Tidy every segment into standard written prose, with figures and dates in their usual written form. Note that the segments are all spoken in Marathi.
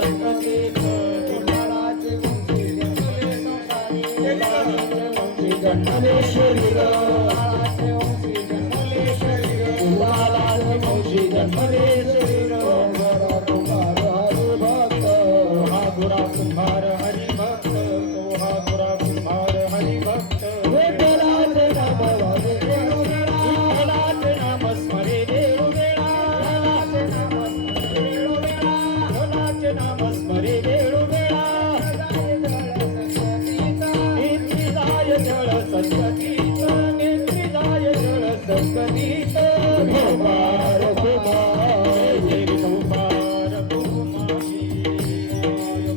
संततीत विठ्ठलाचे वंशी जन्मले संसारी विठ्ठलाचे वंशी जन्मले शरीर विठ्ठलाचे वंशी जन्मले शरीर विठ्ठलाचे वंशी जन्मले शरीर हा गुरा कुंभार हरी भक्त हा गुरा कुंभार हरी भक्त विठ्ठलाचे नाम वाजे विठ्ठलाचे नाम स्मरे देव वेळा विठ्ठलाचे नाम स्मरे देव वेळा इंद्रियाय जळ संततीत इंद्रियाय जळ संततीत कुमार कुमार कुमार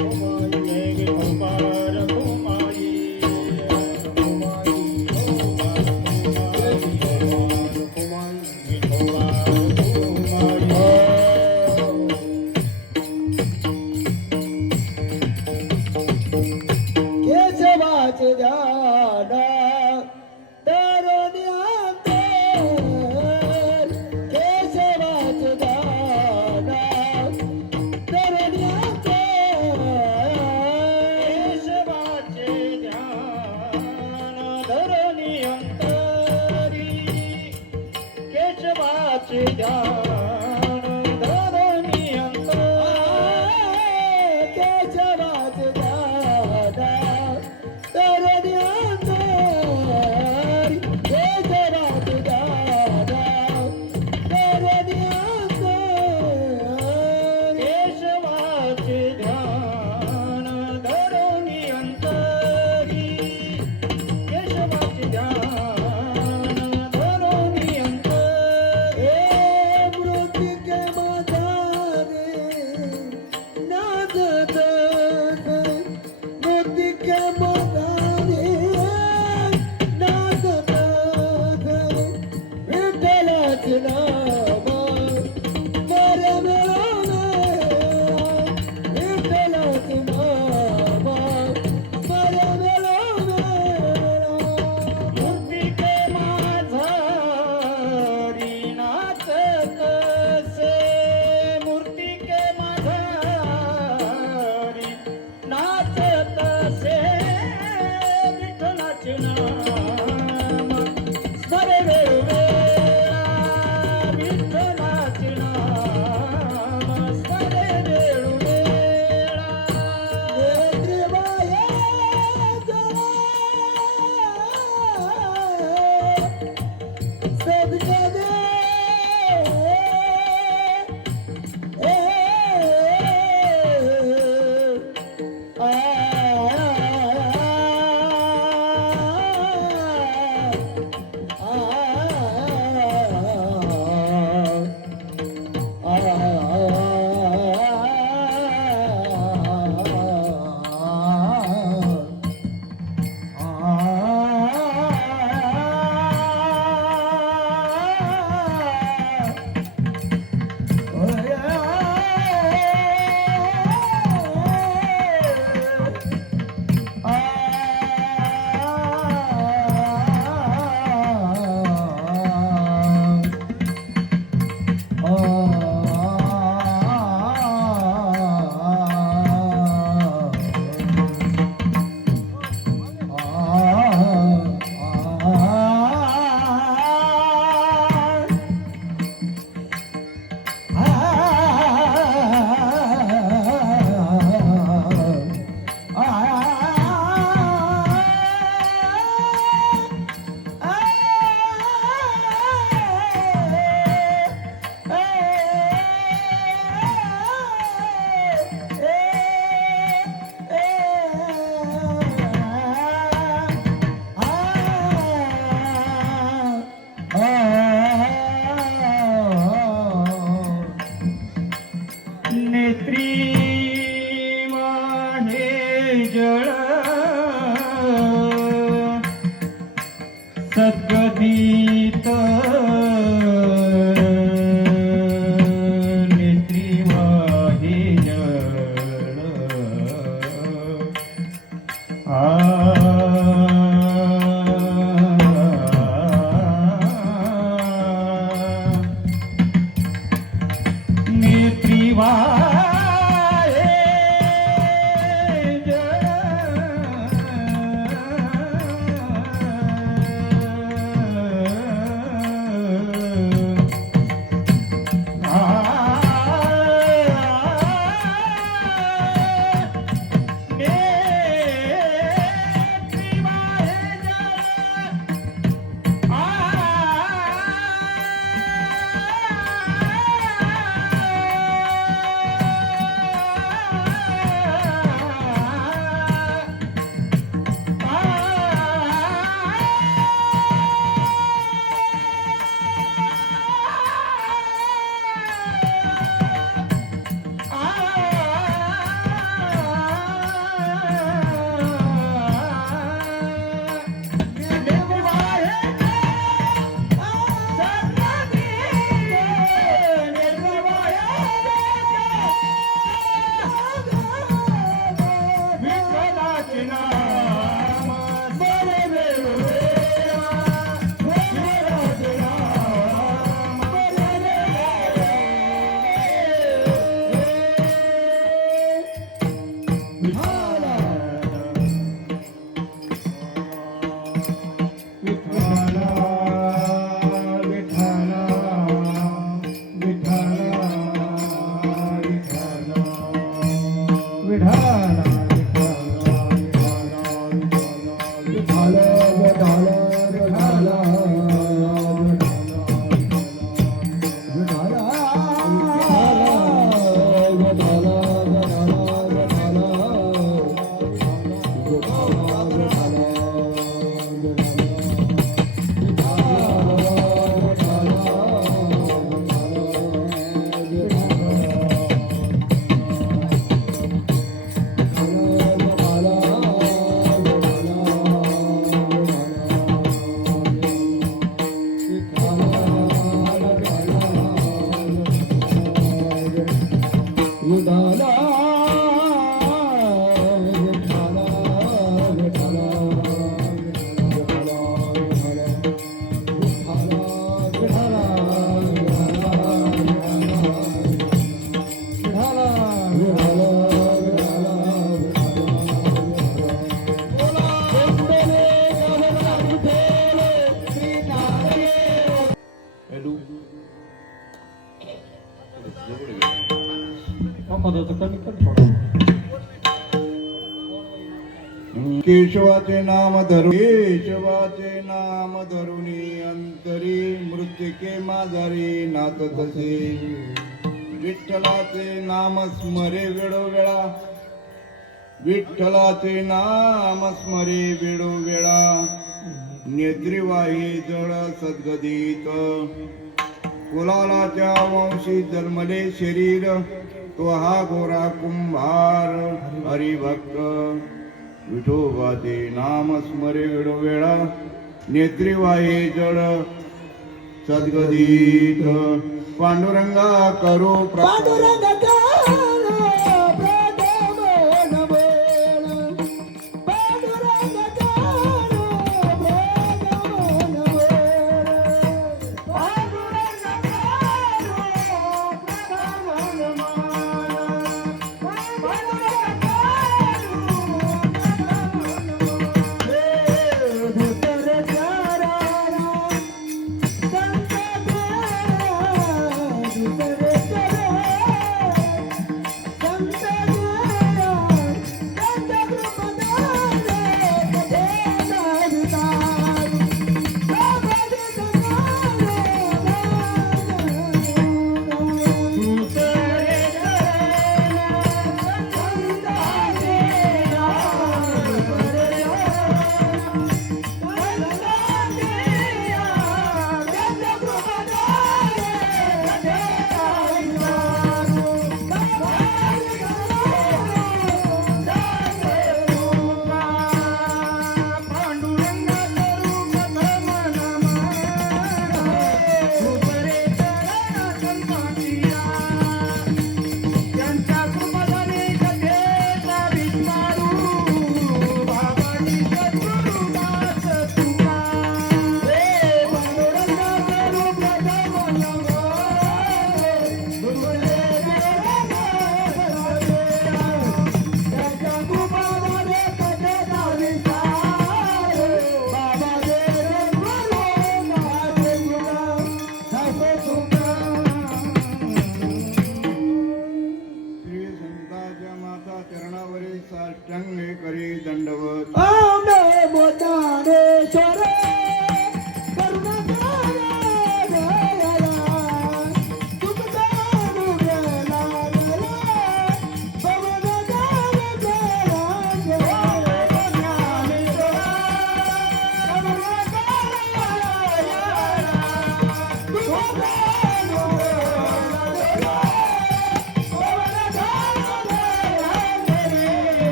कुमारी कुमार कुमारी केशवाचे ध्यान तरुणी अंतर केशवाचे ध्यान तरुणी केशवाचे ध्यान धरणी अंतरी केशवाचे ध्यान धरणी अंतर केशवाचे ध्यान धरणी अंतरी केशवाचे ध्यान धरणी अंतरी केशवाचे ध्यान धरणी अंतरी केशवाचे ध्यान धरणी अंतरी हे मृत्तिके माधारे नाचत मृत्तिके माधारे नाचत विठ्ठलाचे नाम बरे मिळवणे विठ्ठलाचे नाम बरे मिळवणे मृत्तिके माझारी नाचत से मूर्तिके माझारी विठाला केशवाचे नाम धरू केशवाचे नाम धरुणी अंतरी मृत्युके माझारी नात तसे विठ्ठलाचे नाम स्मरे वेळोवेळा विठ्ठलाचे नाम स्मरे वेळोवेळा नेत्रीवाही जळ सद्गदित कुलालाच्या वंशी जन्मले शरीर तो हा गोरा कुंभार हरिभक्त विठोबाचे नाम स्मरे वेळोवेळा नेत्रीवाही जळ सद्गदित पांडुरंगा करो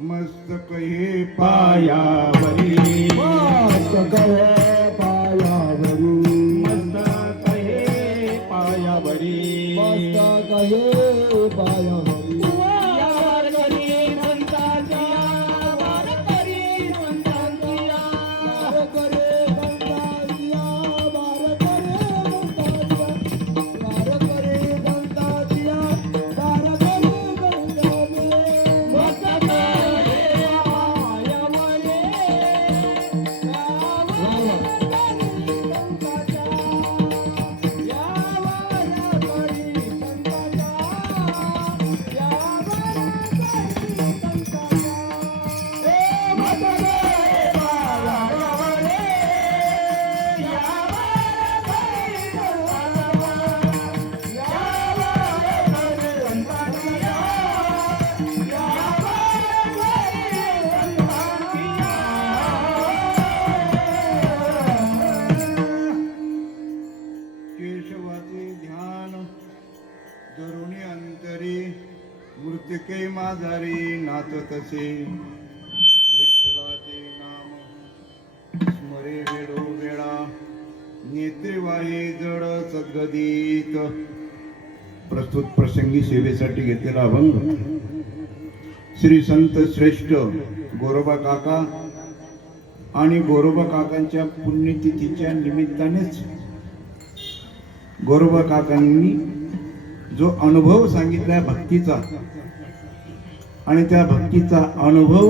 मस्तक हे पायावरी मस्तक हे पायावरी मस्तक हे पायावरी मस्तक हे पायावरी वारकरी संतांच्या वारकरी संतांच्या वारकरी संतांच्या वारकरी संतांच्या केशवाचे ध्यान धरुणी अंतरी मृत्युके माझारी नाच तसे विठ्ठलाचे नाम स्मरे वेळो वेळा नेत्रेवाही जड सद्गदित. प्रस्तुत प्रसंगी सेवेसाठी घेतलेला अभंग श्री संत श्रेष्ठ गोरोबा काका आणि गोरोबा काकांच्या पुण्यतिथीच्या निमित्तानेच गोरोबा काकांनी जो अनुभव सांगितला भक्तीचा आणि त्या भक्तीचा अनुभव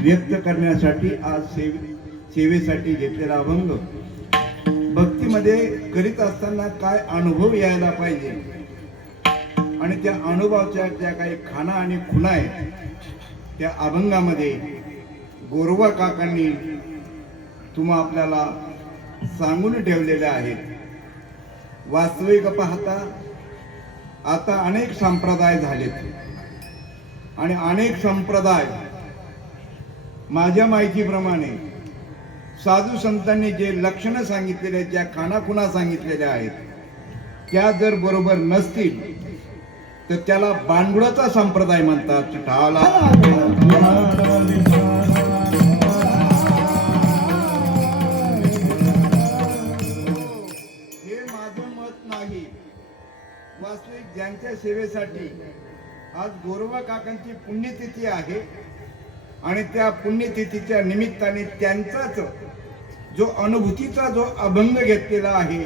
व्यक्त करण्यासाठी आज सेवेसाठी घेतलेला अभंग. भक्तीमध्ये करीत असताना काय अनुभव यायला पाहिजे आणि त्या अनुभवाच्या ज्या काही खाना आणि खुणा आहेत त्या अभंगामध्ये गोरोबा काकांनी तुम्हा आपल्याला सांगून ठेवलेल्या आहेत. वास्तविक पाहता आता अनेक संप्रदाय झालेत आणि अनेक संप्रदाय माझ्या माहितीप्रमाणे साधू संतांनी जे लक्षणं सांगितलेले आहेत, ज्या खानाखुणा सांगितलेल्या आहेत त्या जर बरोबर नसतील तर त्याला बाणगुळाचा संप्रदाय म्हणतात. हे माझं मत नाही. वास्तविक ज्यांच्या सेवेसाठी आज गोरोबा काकांची पुण्यतिथी आहे आणि त्या पुण्यतिथीच्या निमित्ताने त्यांचाच जो अनुभूतीचा जो अभंग घेतलेला आहे.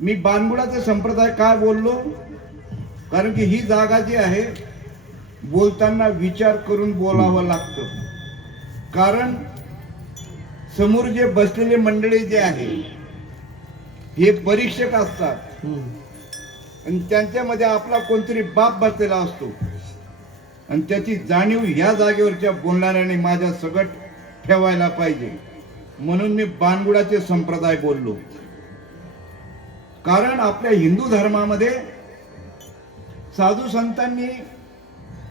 मी बाणगुळाचा संप्रदाय काय बोललो कारण की ही जागा जी आहे बोलताना विचार करून बोलावं लागतं. कारण समोर जे बसलेले मंडळी जे आहे हे परीक्षक असतात आणि त्यांच्यामध्ये आपला कोणतरी बाप बसलेला असतो आणि त्याची जाणीव ह्या जागेवरच्या बोलणाऱ्याने माझ्या सगट ठेवायला पाहिजे. म्हणून मी बाणगुळाचे संप्रदाय बोललो. कारण आपल्या हिंदू धर्मामध्ये साधू संतांनी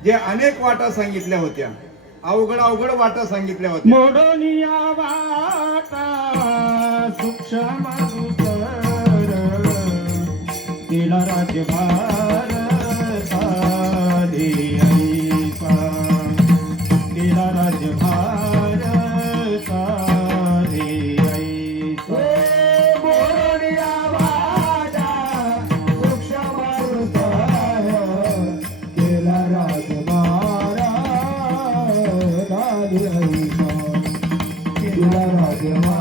जे अनेक वाटा सांगितल्या होत्या, अवघड अवघड वाटा सांगितल्या होत्या. मोडोनिया वाटा सूक्ष्म केला राजभार साधे ऐसा केला राजभार साधे ऐसा. मोडोनिया वाटा सूक्ष्म केला राजभार साधे ऐसा केला राजभार.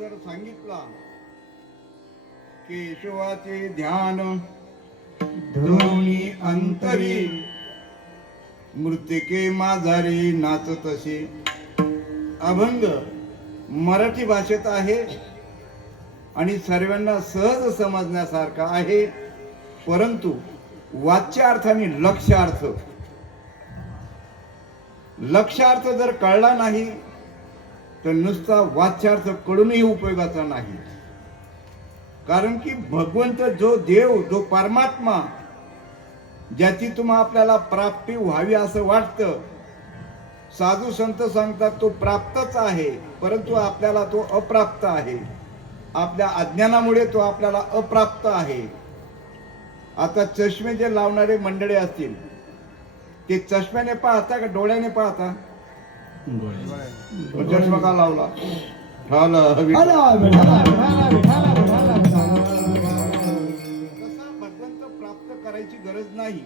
जर सांगितला केशवाचे ध्यान धरुणी अंतरी मृत्युके माझारी नाच तसे. अभंग मराठी भाषेत आहे आणि सर्वांना सहज समजण्यासारखा आहे. परंतु वाच्यार्थ आणि लक्ष्यार्थ जर कळला नाही तर नुसता वाच्यार्थ कळूनही उपयोगाचा नाही. कारण की भगवंत जो देव जो परमात्मा ज्याची तुम्हा आपल्याला प्राप्ती व्हावी असं वाटतं, साधू संत सांगतात तो प्राप्तच आहे परंतु आपल्याला तो अप्राप्त आहे. आपल्या अज्ञानामुळे तो आपल्याला अप्राप्त आहे. आता चष्मे जे लावणारे मंडळी असतील ते चष्म्याने पाहता का डोळ्याने पाहता? चष्मा का लावला? भगवंत प्राप्त करायची गरज नाही,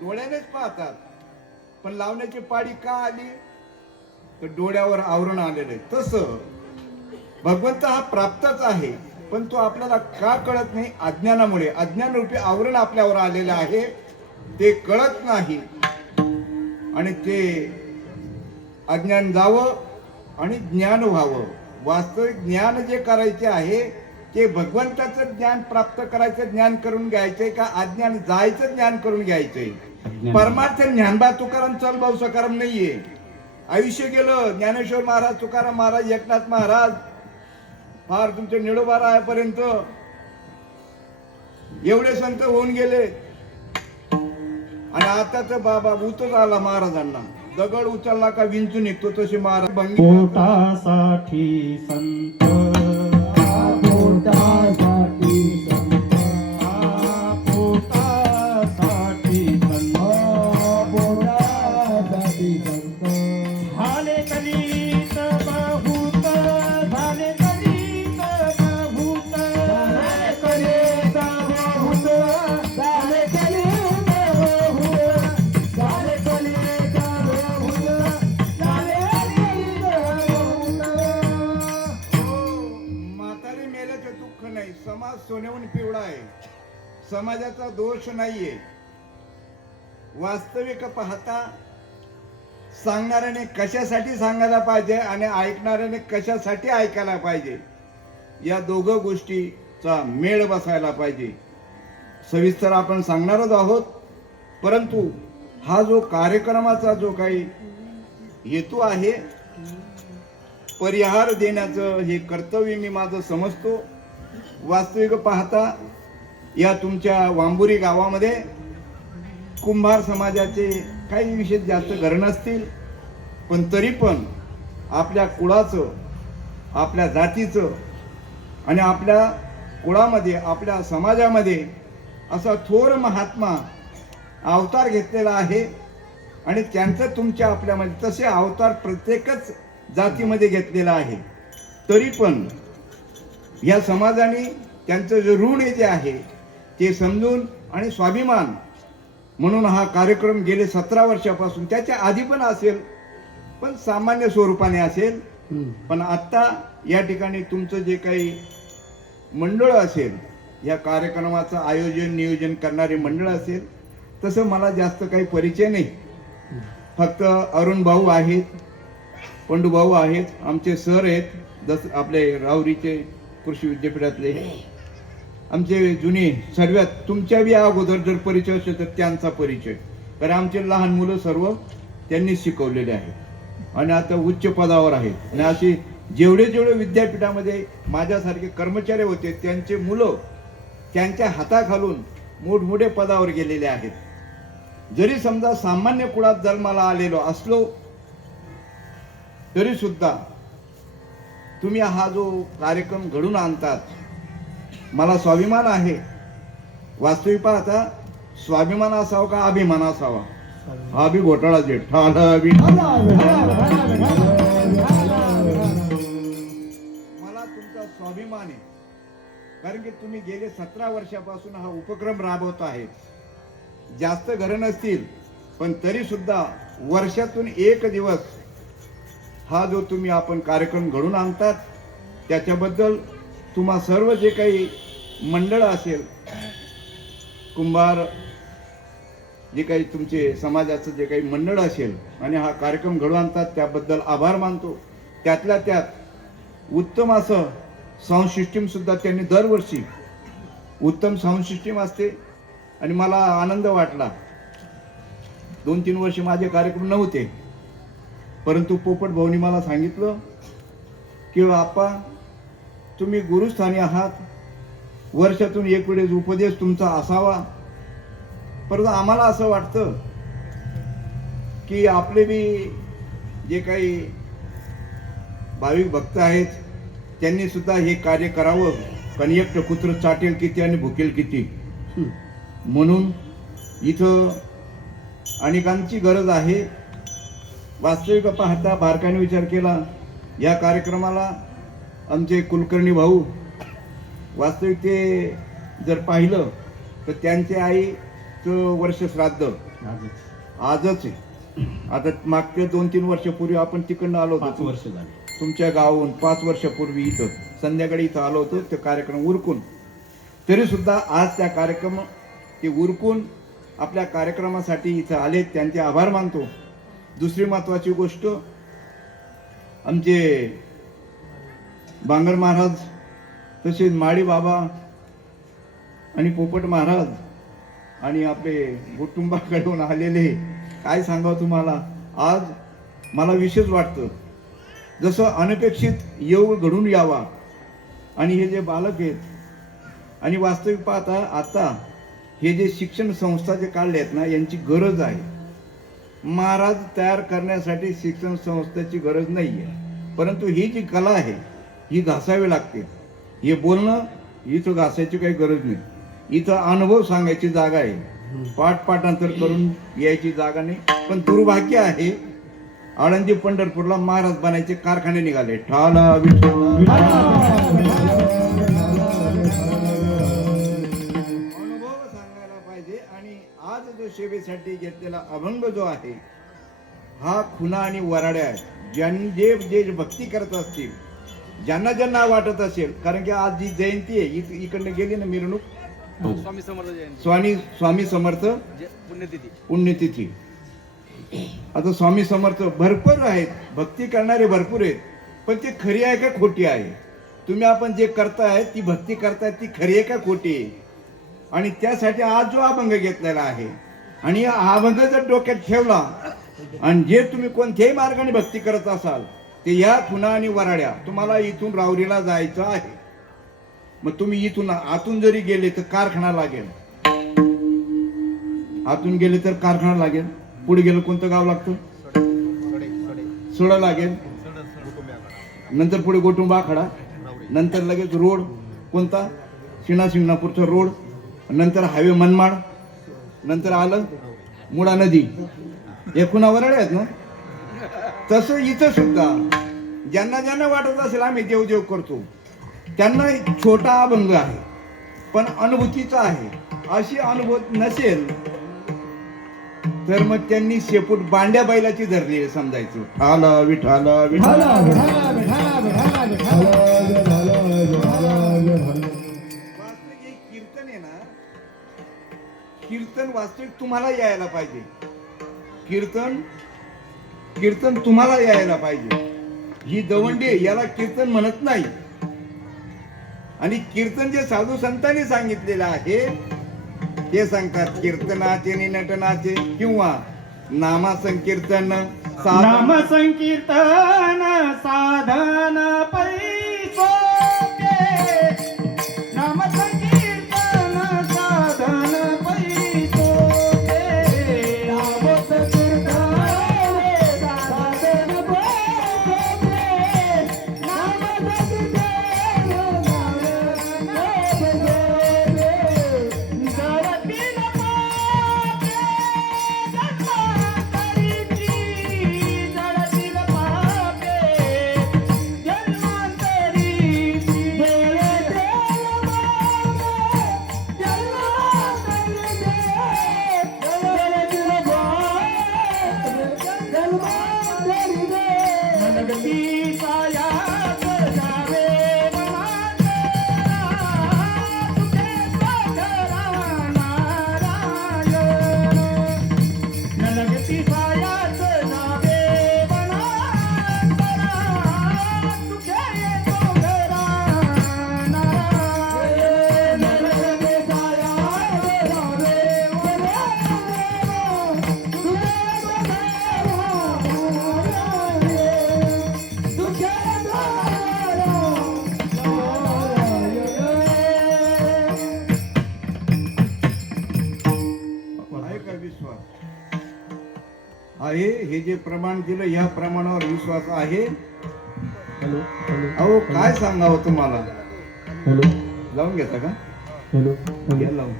डोळ्यानेच पाहतात. पण लावण्याची पाळी का आली तर डोळ्यावर आवरण आलेलं आहे. तसं भगवंत हा प्राप्तच आहे पण तो आपल्याला का कळत नाही? अज्ञानामुळे. अज्ञान रूपी आवरण आपल्यावर आलेलं आहे, ते कळत नाही. आणि ते अज्ञान जावं आणि ज्ञान व्हावं. वास्तविक ज्ञान जे करायचे आहे ते भगवंताचं ज्ञान प्राप्त करायचं ज्ञान करून घ्यायचंय का अज्ञान जायचं ज्ञान करून घ्यायचंय? परमार्थ ज्ञानबा तुकाराम चल भाऊ सकाराम नाहीये. आयुष्य गेलं. ज्ञानेश्वर महाराज, तुकाराम महाराज, एकनाथ महाराज, फार तुमचे निडोबा रायापर्यंत एवढे संत होऊन गेले. आणि आता तर बाबा भूतच आला महाराजांना. दगड उचलला का विंचू निघतो तसे महाराज भंगी. पोटासाठी संत, पोटासाठी संत, पोटासाठी संत, पोटासाठी संत. झाले कलित बहुत, झाले कलित बहुत, झाले कलित बहुत, झाले कलित बहुत, झाले कलित बहुत, झाले कलित बहुत. म्हातारे मेल्याचे दुःख नाही. समाज सोन्याहून पिवळा आहे. समाजाचा दोष नाहीये. वास्तविक पाहता सांगणाऱ्याने कशासाठी सांगायला पाहिजे आणि ऐकणाऱ्याने कशासाठी ऐकायला पाहिजे, या दोघं गोष्टीचा मेळ बसायला पाहिजे. सविस्तर आपण सांगणारच आहोत, परंतु हा जो कार्यक्रमाचा जो काही हेतू आहे, परिहार देण्याचं हे कर्तव्य मी माझं समजतो. वास्तविक पाहता या तुमच्या वांबुरी गावामध्ये कुंभार समाजाचे काही विशेष जास्त घर नसतील, पण तरी पण आपल्या कुळाचं, आपल्या जातीचं आणि आपल्या कुळामध्ये, आपल्या समाजामध्ये असा थोर महात्मा अवतार घेतलेला आहे. आणि त्यांचं तुमच्या आपल्यामध्ये तसे अवतार प्रत्येकच जातीमध्ये घेतलेला आहे. तरी पण या समाजाने त्यांचं जे ऋण जे आहे ते समजून आणि स्वाभिमान म्हणून हा कार्यक्रम गेले 17 वर्षापासून, त्याच्या आधी पण असेल पण सामान्य स्वरूपाने असेल, पण आता या ठिकाणी तुमचं जे काही मंडळ असेल, या कार्यक्रमाचं आयोजन नियोजन करणारे मंडळ असेल, तसं मला जास्त काही परिचय नाही. फक्त अरुण भाऊ आहेत, पंडू भाऊ आहेत, आमचे सर आहेत, जस आपले राहुरीचे कृषी विद्यापीठातले आमचे जुने सर्वात तुमच्या बी अगोदर जर परिचय असेल तर त्यांचा परिचय, कारण आमचे लहान मुलं सर्व त्यांनी शिकवलेले आहेत आणि आता उच्च पदावर आहेत. आणि असे जेवढे जेवढे विद्यापीठामध्ये माझ्यासारखे कर्मचारी होते त्यांचे मुलं त्यांच्या हाताखालून मोठमोठे पदावर गेलेले आहेत. जरी समजा सामान्य कुळात जन्माला आलेलो असलो तरी सुद्धा तुम्ही हा जो कार्यक्रम घडून आणतात, मला स्वाभिमान आहे. वास्तविक पाहता स्वाभिमान असावा का अभिमान असावा? हा बी घोटाळा जे मला तुमचा स्वाभिमान आहे, कारण की तुम्ही गेले 17 वर्षापासून हा उपक्रम राबवत आहे. जास्त घरं नसतील पण तरी सुद्धा वर्षातून एक दिवस हा जो तुम्ही आपण कार्यक्रम घडून आणतात, त्याच्याबद्दल तुम्हा सर्व जे काही मंडळ असेल, कुंभार जे काही तुमचे समाजाचं जे काही मंडळ असेल आणि हा कार्यक्रम घडवून आणतात, त्याबद्दल आभार मानतो. त्यातल्या त्यात उत्तम असं साऊंड सिस्टीम सुद्धा त्यांनी दरवर्षी उत्तम साऊंड सिस्टीम असते. आणि मला आनंद वाटला, 2-3 वर्ष माझे कार्यक्रम नव्हते, परंतु पोपट भाऊनी मला सांगितलं की आप्पा तुम्ही गुरुस्थानी आहात, वर्षातून एक वेळेस उपदेश तुमचा असावा. परंतु आम्हाला असं वाटतं की आपले बी जे काही भाविक भक्त आहेत त्यांनी सुद्धा हे कार्य करावं. कारण एकटं कुत्र चाटेल किती आणि भुकेल किती, म्हणून इथं अनेकांची गरज आहे. वास्तविक पाहता बारकाईने विचार केला, या कार्यक्रमाला आमचे कुलकर्णी भाऊ, वास्तविक ते जर पाहिलं तर त्यांचे आईचं वर्ष श्राद्ध आजच आहे. आता मागच्या 2-3 वर्षापूर्वी आपण तिकडनं आलो होतो, 5 वर्ष झाली तुमच्या गावाहून 5 वर्षापूर्वी इथं संध्याकाळी इथं आलो होतो तो कार्यक्रम उरकून. तरी सुद्धा आज त्या कार्यक्रम ते उरकून आपल्या कार्यक्रमासाठी इथं आले, त्यांचे आभार मानतो. दुसरी महत्वाची गोष्ट, आमचे बांगर महाराज तसेच माळी बाबा आणि पोपट महाराज आणि आपले कुटुंबाकडून आलेले, काय सांगावं तुम्हाला, आज मला विशेष वाटतं. जसं अनपेक्षित योग घडून यावा आणि हे जे बालक आहेत आणि वास्तविक पाहता आता हे जे शिक्षण संस्था जे काढले आहेत ना, यांची गरज आहे. महाराज तयार करण्यासाठी शिक्षण संस्थेची गरज नाही आहे, परंतु ही जी कला आहे ही घासावी लागते. हे बोलणं इथं घासायची काही गरज नाही, इथं अनुभव सांगायची जागा आहे, पाठांतर करून यायची जागा नाही. पण दुर्भाग्य आहे, आळंदी पंढरपूरला महाराज बनायचे कारखाने निघाले. ठाला विठ्ठला अनुभव सांगायला पाहिजे. आणि आज जो सेवेसाठी घेतलेला अभंग जो आहे हा खुना आणि वराड्या आहेत. ज्यांनी जे जे भक्ती करत असतील, ज्यांना ज्यांना वाटत असेल, कारण की आज जी जयंती आहे इकडनं गेली ना मिरवणूक, स्वामी समर्थ जयंती, स्वामी समर्थ पुण्यतिथी. आता स्वामी समर्थ भरपूर आहेत, भक्ती करणारे भरपूर आहेत, पण ते खरी आहे का खोटी आहे? तुम्ही आपण जे करताय ती भक्ती करताय ती खरी आहे का खोटी आहे? आणि त्यासाठी आज जो अभंग घेतलेला आहे आणि हा अभंग जर डोक्यात ठेवला आणि जे तुम्ही कोणत्याही मार्गाने भक्ती करत असाल ते या खुना आणि वराड्या, तुम्हाला इथून राहुरीला जायचं आहे. मग तुम्ही इथून आतून जरी गेले तर कारखाना लागेल, आतून गेले तर कारखाना लागेल, पुढे गेलं कोणतं गाव लागतं, सोडा लागेल, नंतर पुढे गोटुंबा आखाडा, नंतर लगेच रोड कोणता, शिंगणापूरचा रोड, नंतर हायवे मनमाड, नंतर आलं मुळा नदी. हे खुना वराडे आहेत ना. तसं इथं सुद्धा ज्यांना ज्यांना वाटत असेल आम्ही देवदेव करतो, त्यांना छोटा अभंग आहे पण अनुभूतीचा आहे. अशी अनुभूत नसेल तर मग त्यांनी शेपूट बांड्या बैलाची धरली समजायचं. ठाला विठाला विठाला. वास्तविक एक कीर्तन आहे ना, कीर्तन वास्तविक तुम्हाला यायला पाहिजे. कीर्तन तुम्हाला यायला पाहिजे. ही दवंडी आहे, याला कीर्तन म्हणत नाही. आणि कीर्तन जे साधू संतांनी सांगितलेलं आहे ते सांगतात, कीर्तनाचे आणि नटनाचे किंवा नामा संकीर्तन नाम संकीर्तन साधन पैसोके, नाम संकीर्तन साधन पैसोके, नाम संकीर्तन साधन पैसोके, नाम आहे. हे जे प्रमाण दिलं या प्रमाणावर विश्वास आहे. हॅलो अहो काय सांगावं तुम्हाला. हॅलो लावून घेता का? हॅलो घ्या लावून.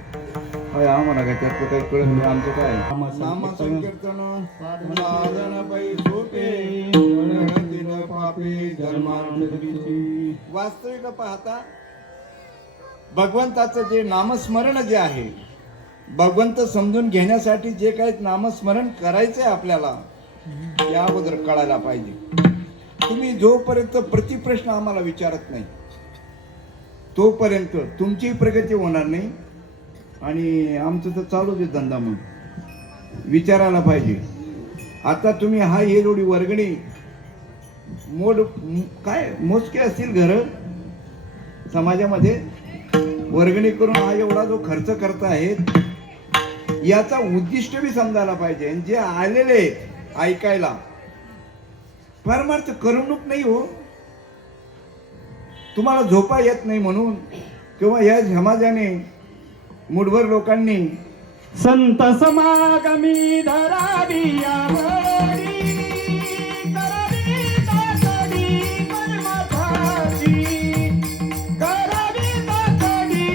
अय आम्हाला काय त्यात काही कळत नाही. आमचं काय नाम संकीर्तन साधन पैसोके, गणतील पापी धर्मांतरीची. वास्तविक पाहता भगवंताचं जे नामस्मरण जे आहे, भगवंत समजून घेण्यासाठी जे काही नामस्मरण करायचंय आपल्याला ते अगोदर कळायला पाहिजे. तुम्ही जोपर्यंत प्रतिप्रश्न आम्हाला विचारत नाही तोपर्यंत तुमची प्रगती होणार नाही आणि आमचं तर चालूच आहे धंदा. मग विचारायला पाहिजे. आता तुम्ही हा हे एवढी वर्गणी काय मोजके असतील घर समाजामध्ये वर्गणी करून हा एवढा जो खर्च करतायत याचा उद्दिष्ट बी समजायला पाहिजे. आणि जे आलेले आहेत ऐकायला परमार्थ करमणूक नाही हो. तुम्हाला झोपा येत नाही म्हणून किंवा या समाजाने मुठभर लोकांनी संत समागमी धरावी आवडी, करावी तातडी परमार्थाची, करावी तातडी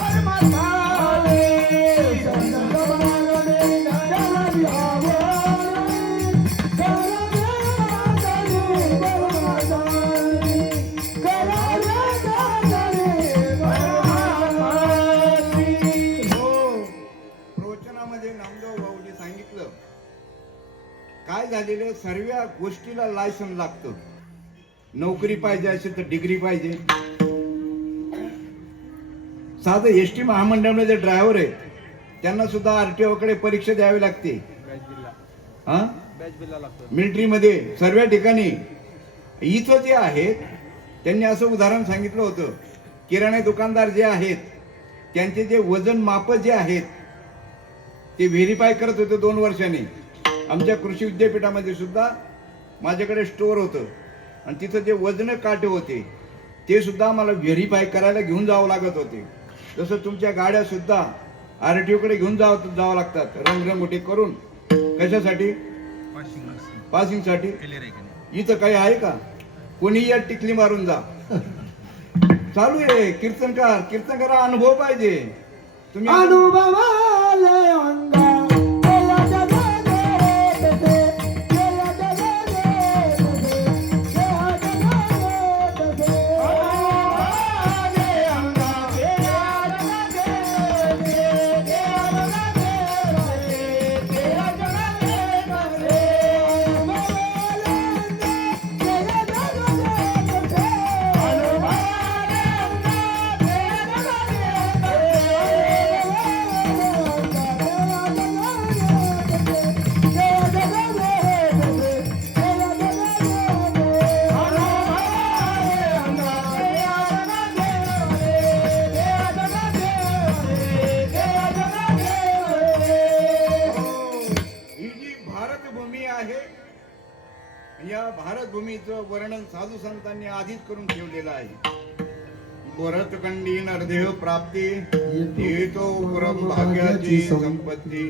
परमार्थाची. संत समागमी धरावी आवडी, करावी तातडी परमार्थाची, करावी तातडी परमार्थाची. प्रवचनामध्ये नामदेव भाऊनी सांगितलं काय झालेलं सर्व गोष्टीला लायसन लागतं. नोकरी पाहिजे असेल तर डिग्री पाहिजे. साधं एसटी महामंडळामध्ये जे ड्रायव्हर आहेत त्यांना सुद्धा आरटीओ कडे परीक्षा द्यावी लागते. बॅच बिल्ला हा बॅच बिल्ला लागतो. मिलिटरीमध्ये सर्व ठिकाणी इथं जे आहेत त्यांनी असं उदाहरण सांगितलं होतं. किराणा दुकानदार जे आहेत त्यांचे जे वजन माप जे आहेत ते व्हेरीफाय करत होते 2 वर्षांनी. आमच्या कृषी विद्यापीठामध्ये सुद्धा माझ्याकडे स्टोअर होतं आणि तिथं जे वजन काटे होते ते सुद्धा मला व्हेरीफाय करायला घेऊन जावं लागत होते. तसं तुमच्या गाड्या सुद्धा आरटीओ कडे घेऊन जावं लागतात रंगरंगोटी करून. कशासाठी? पासिंगसाठी. इथं काही आहे का? कोणी या टिकली मारून जा. चालू आहे कीर्तनकार अनुभव पाहिजे. तुम्ही अनुभवाले अंगा केला जगाले तसे, केला जगाले तसे, केला जगाले तसे. अनुभवाले अंगा केला जगाले तसे, केला जगाले तसे, केला जगाले तसे. अनुभवाले अंगा केला जगाले तसे, अनुभवाले अंगा केला ही जी भारतभूमी आहे या भारतभूमीचं वर्णन साधू संतांनी आधीच करून ठेवलेलं आहे. भरतखंडी नरदेह प्राप्ती येतो परम भाग्याची संपत्ती.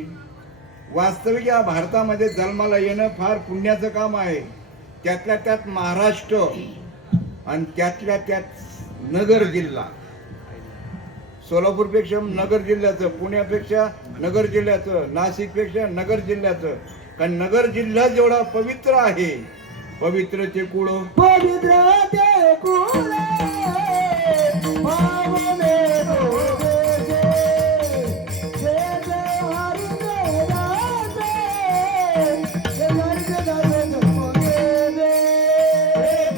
वास्तविक या भारतामध्ये जन्माला येणं फार पुण्याचं काम आहे. त्यातल्या त्यात महाराष्ट्र आणि त्यातल्या त्यात नगर जिल्हा. सोलापूरपेक्षा नगर जिल्ह्याचं, पुण्यापेक्षा नगर जिल्ह्याचं, नाशिकपेक्षा नगर जिल्ह्याचं. कारण नगर जिल्हा जेवढा पवित्र आहे पवित्रचे कुळ पवित्र ते कुळ पावने डोळे जे जे हरी देवाचे जे हरी देवाचे जन्मले दे.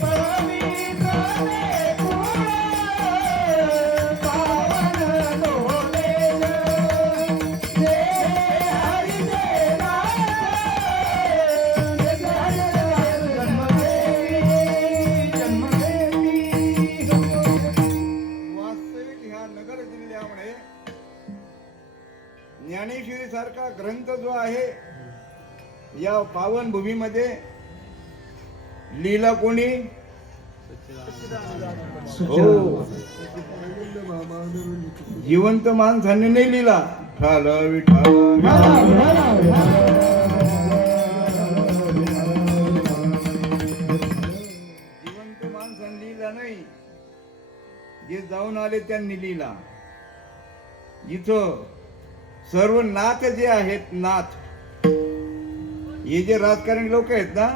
पवित्र ते कुळ पावन डोळे जे हरी देवाचे जे हरी देवाचे वास्तविक ह्या नगर जिल्ह्यामुळे ज्ञानेश्वरी सारखा ग्रंथ जो आहे या पावन भूमीमध्ये लिहिला कोणी? हो, जिवंत माणसाने नाही लिहिला. विठ्ठल विठ्ठल जिवंत माणसाने लिहिला नाही, जे जाऊन आले त्यांनी लिहिला. इथं सर्व नाथ जे आहेत नाथ हे जे राजकारणी लोक आहेत ना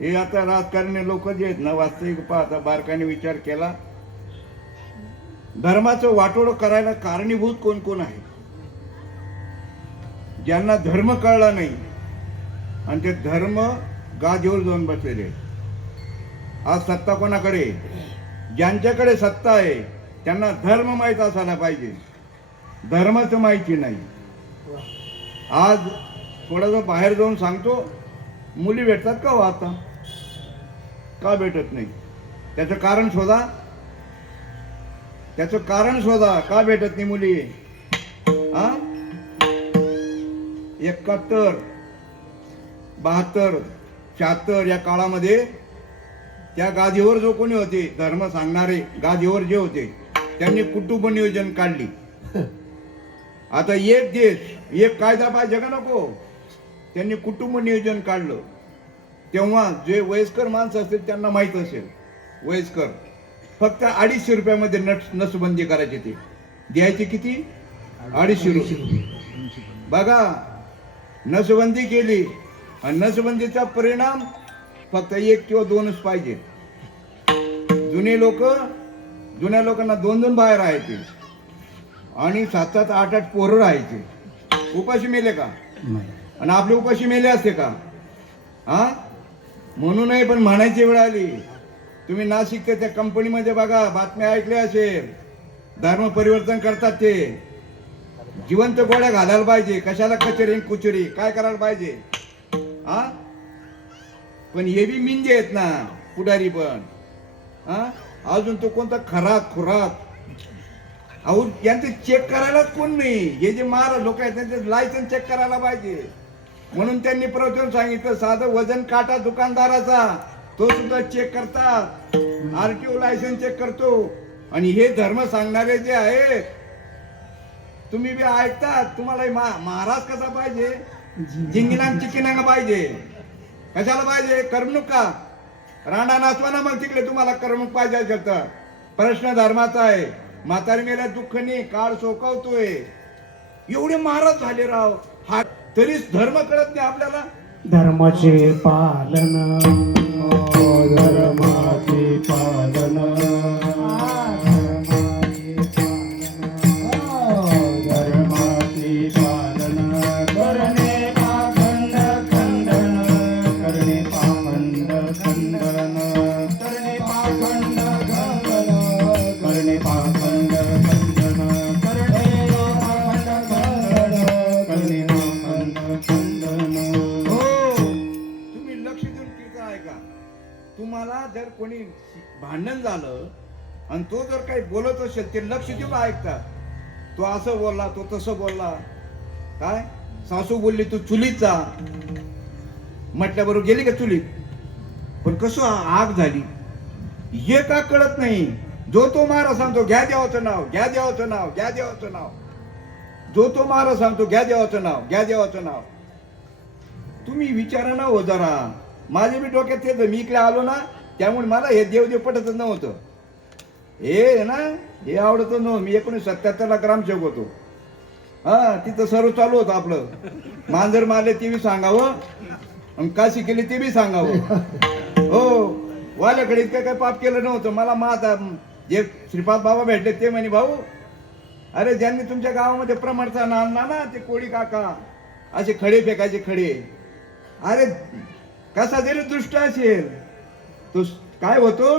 हे आता राजकारणी लोक जे आहेत ना वास्तविक पाहता बारकाने विचार केला धर्माचं वाटोळं करायला कारणीभूत कोण कोण आहे? ज्यांना धर्म कळला नाही आणि ते धर्म गादीवर जाऊन बसलेले. आज सत्ता कोणाकडे? ज्यांच्याकडे सत्ता आहे त्यांना धर्म माहीत असायला पाहिजे, धर्माचं माहिती नाही. आज थोडंसं बाहेर जाऊन सांगतो, मुली भेटतात का हो आता? का भेटत नाही? त्याचं कारण शोधा, त्याचं कारण शोधा, का भेटत नाही मुली? 71, 72, 76 या काळामध्ये त्या गादीवर जो कोणी होते, धर्म सांगणारे गादीवर जे होते, त्यांनी कुटुंब नियोजन काढली. आता एक देश एक कायदा पाहिजे का नको? त्यांनी कुटुंब नियोजन काढलं. तेव्हा जे वयस्कर माणसं असतील त्यांना माहित असेल, वयस्कर फक्त 250 रुपयामध्ये नसबंदी करायची. ते द्यायचे किती? 250 रुपये. बघा, नसबंदी केली आणि नसबंदीचा परिणाम फक्त 1 किंवा 2च पाहिजे. जुन्या लोकांना 2 बाहेर राहायचे आणि 7-7, 8-8 पोरं राहायचे. उपाशी मेले का? आणि आपले उपाशी मेले असते का? म्हणूनही पण म्हणायची वेळ आली. तुम्ही नाशिकच्या त्या कंपनीमध्ये बघा, बातम्या ऐकल्या असेल, धर्म परिवर्तन करतात. ते जिवंत गोळ्या घालायला पाहिजे. कशाला कचेरी कुचेरी काय करायला पाहिजे? पण हे बी मिंजे आहेत ना पुढारी पण. अजून तो कोणता खरात खुरात अहो, यांचे चेक करायलाच कोण नाही. हे जे महाराज लोक आहेत त्यांचे लायसन्स चेक करायला पाहिजे. म्हणून त्यांनी प्रवचन सांगितलं, साधं वजन काटा दुकानदाराचा तो सुद्धा चेक करतात, RTO लायसन्स चेक करतो. आणि हे धर्म सांगणारे जे आहेत, तुम्ही बी ऐकतात. तुम्हाला महाराज कसा पाहिजे? जिंगिना चिकिनांगा पाहिजे. कशाला पाहिजे? करमणूक का? राणा नाचवा ना मग तिकडे. तुम्हाला करमणूक पाहिजे असेल तर. प्रश्न धर्माचा आहे. म्हातारी मेल्या दुःख नाही, काळ सोकवतोय. एवढे महाराज झाले राव, हा तरीच धर्म कळत नाही आपल्याला. धर्माचे पालन, धर्माचे पालन, धर्माचे पालन करणे पाखंड खंडन, करणे पाखंड खंडन, करणे पाखंड खंडन, करणे पाखंड खंडन, करणे पाखंड खंडन, करणे पाखंड खंडन. तुम्ही लक्ष देऊन कीर्तन ऐका. तुम्हाला जर कोणी भांडण झालं आणि तो जर काही बोलत असेल, ते लक्ष देऊन ऐकतात. तो असं बोलला, तो तसं बोलला. काय सासू बोलली तू चुलीत जा, म्हटल्याबरोबर गेली का चुलीत? पण कसं आग झाली हे का कळत नाही. जो तो महाराज सांगतो घ्या देवाचं नाव, घ्या देवाचं नाव, घ्या देवाचं नाव. जो तो महाराज सांगतो घ्या देवाचं नाव, घ्या देवाचं नाव. तुम्ही विचारा ना हो जरा. माझ्या बी डोक्यात ते मी इकडे आलो ना, त्यामुळे मला हे देवदेव पटतच नव्हतं. हे ना हे आवडत नव्हतं. मी 1977ला ग्रामसेवक होतो. तिथं सर्व चालू होतं आपलं. मांजर मारले ते बी सांगावं आणि काशी केली ते बी सांगावं. हो, वाल्याकडे इतकं काय पाप केलं नव्हतं. मला माझा जे श्रीपाद बाबा भेटले ते म्हणे, भाऊ अरे ज्यांनी तुमच्या गावामध्ये प्रमाणचा आणला ना, ते कोळी काका असे खडे फेकायचे खडे. अरे कसा जरी दुष्ट असेल तो काय होतो?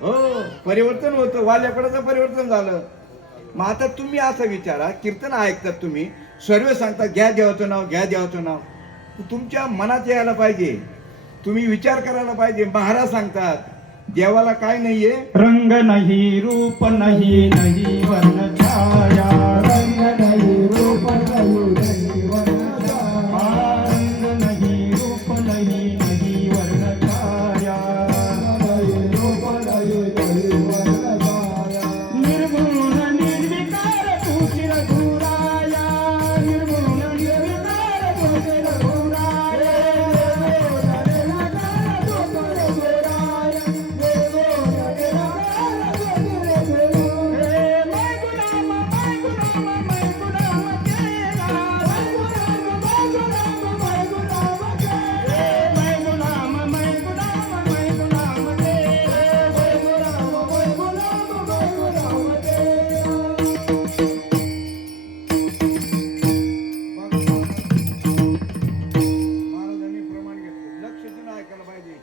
हो, परिवर्तन होतं. वाल्याकडेच परिवर्तन झालं. मग आता तुम्ही असं विचारा, कीर्तन ऐकतात तुम्ही, सर्व सांगतात घ्या देवाचं नाव, घ्या देवाचं नाव. तुमच्या मनात यायला पाहिजे. तुम्ही विचार करायला पाहिजे. महाराज सांगतात देवाला काय नाहीये? रंग नाही, रूप नाही, नाही वर्ण छाया. रंग नाही, रूप नाही, नाही वर्ण छाया. रंग नाही, रूप नाही, नाही वर्ण छाया. रूप नाही, नाही वर्ण छाया. निर्गुण निर्विकार तू चिरधुराया. निर्गुण निर्विकार तू चिरधुराया.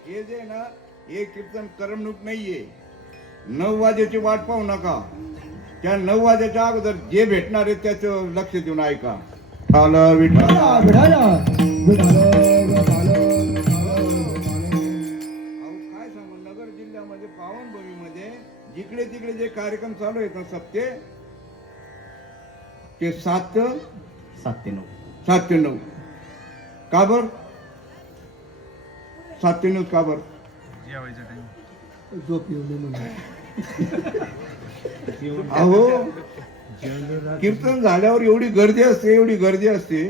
हे जे ना, हे कीर्तन करमणूक नाहीये. 9 वाजेची वाट पाहू नका. त्या 9 वाजेच्या अगोदर जे भेटणार आहे त्याचं लक्ष देऊन ऐका. विठाला विठाला काय सांगू, नगर जिल्ह्यामध्ये पावनभूमीमध्ये जिकडे तिकडे जे कार्यक्रम चालू आहेत ना सप्ते, ते 7 ते 9. का बर 7 ते 9 का बर? जेवायचा टाइम. झोप येऊ दे म्हणून. अहो कीर्तन झाल्यावर एवढी गर्दी असते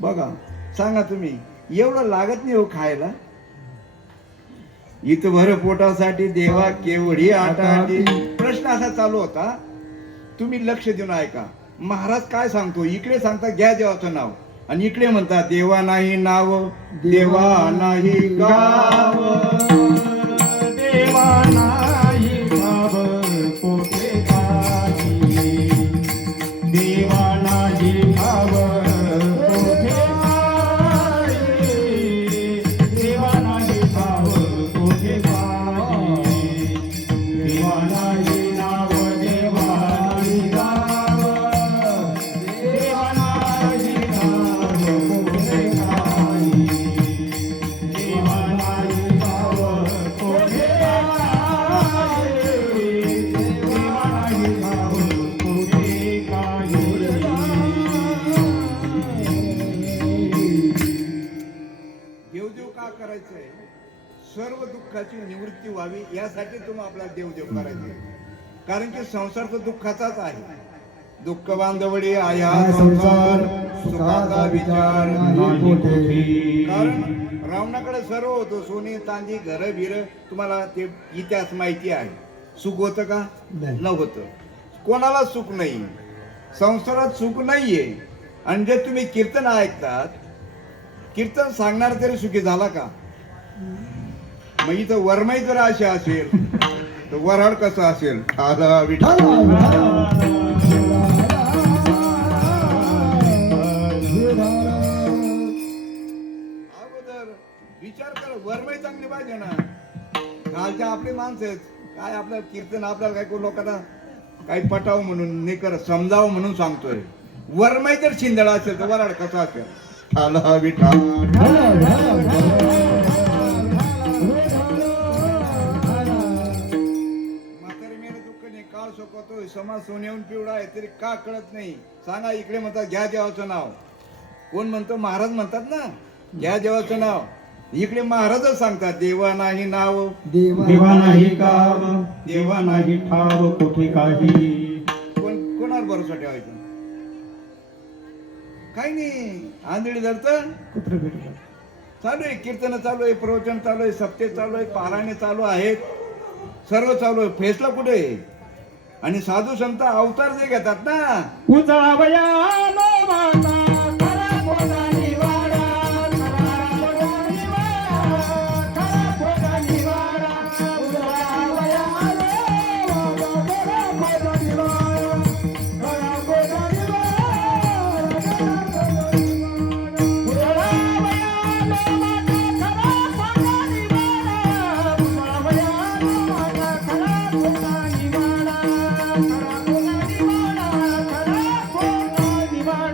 बघा. सांगा तुम्ही, एवढं लागत नाही हो खायला. इथं भर पोटासाठी देवा केवढी आटाटी. प्रश्न असा चालू होता, तुम्ही लक्ष देऊन ऐका. महाराज काय सांगतो, इकडे सांगता घ्या देवाचं नाव, आणि इकडे म्हणता देवा नाही नाव, देवा नाही गाव, देवा नाही भाव कोठे काही, देवा नाही भाव कोठे काही, देवा नाही भाव कोठे काही, देवा नाही नाव, देवा नाही गाव, देवा नाही भाव कोठे काही, देवा नाही भाव कोठे देवदेव का करायचंय? सर्व दुःखाची निवृत्ती व्हावी यासाठी तुम्ही आपला देवदेव करायचंय. कारण की संसार तर दुःखाचाच आहे. दुःख बांधवडी आया संसार, सुखाचा विचार नाही कोठी. कारण रावणाकडे सर्व होतं, सोने चांदी घर बिर. तुम्हाला ते इतिहास माहिती आहे. सुख होतं का? नव्हतं. कोणाला सुख नाही, संसारात सुख नाहीये. आणि जे तुम्ही कीर्तन ऐकतात, कीर्तन सांगणार तरी सुखी झाला का? मग इथं वरमाई जर अशी असेल तर वराड कसं असेल? आला विठाला अगोदर विचार कर, वरमाई चांगली पाहिजे ना. कालच्या आपली माणसं आहेत, काय आपलं कीर्तन आपल्याला काय लोकांना काही पटावं म्हणून नाही करत, समजावं म्हणून सांगतोय. वरमाई जर शिंदळा असेल तर वराड कसा असेल? आला विठाला काळ सोपवतोय, समाज सोन्याहून पिवळा आहे तरी का कळत नाही? सांगा. इकडे म्हणतात घ्या देवाचं नाव. कोण म्हणतो? महाराज म्हणतात ना घ्या देवाचं नाव. इकडे महाराजच सांगतात देवा नाही नाव, देवा नाही गाव, देवा नाही ठाव कोठे काही. कोणावर भरोसा ठेवायचा? काही नाही. आंधळी धरत कुत्र भेटलं. चालू आहे, कीर्तन चालू आहे, प्रवचन चालू आहे, सप्ते चालू आहे, पारायणे चालू आहेत, सर्व चालू आहे. फेसला कुठे आहे? आणि साधू संत अवतार जे घेतात ना, उजावया नो माता खरा खोटा निवाडा, खरा खोटा निवाडा, खरा खोटा निवाडा, उजावया नो माता खरा खोटा निवाडा, खरा खोटा निवाडा, उजावया नो माता खरा खोटा निवाडा, उजावया नो माता खरा खोटा निवाडा.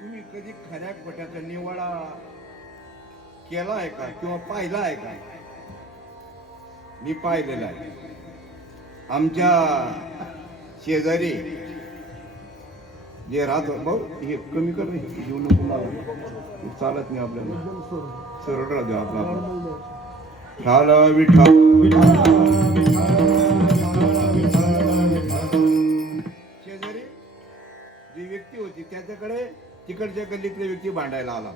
तुम्ही कधी खऱ्या खोट्याचा निवाडा केला आहे का किंवा पाहिला आहे का? मी पाहिलेला आहे. आमच्या शेजारी जे राहतो, भाऊ हे कमी कर रे, जीव नको लावू. चालत नाही आपल्याला, सरळ राहतो आपला. ठाला विठा शेजारी जी व्यक्ती होती त्याच्याकडे तिकडच्या गल्लीतले व्यक्ती भांडायला आला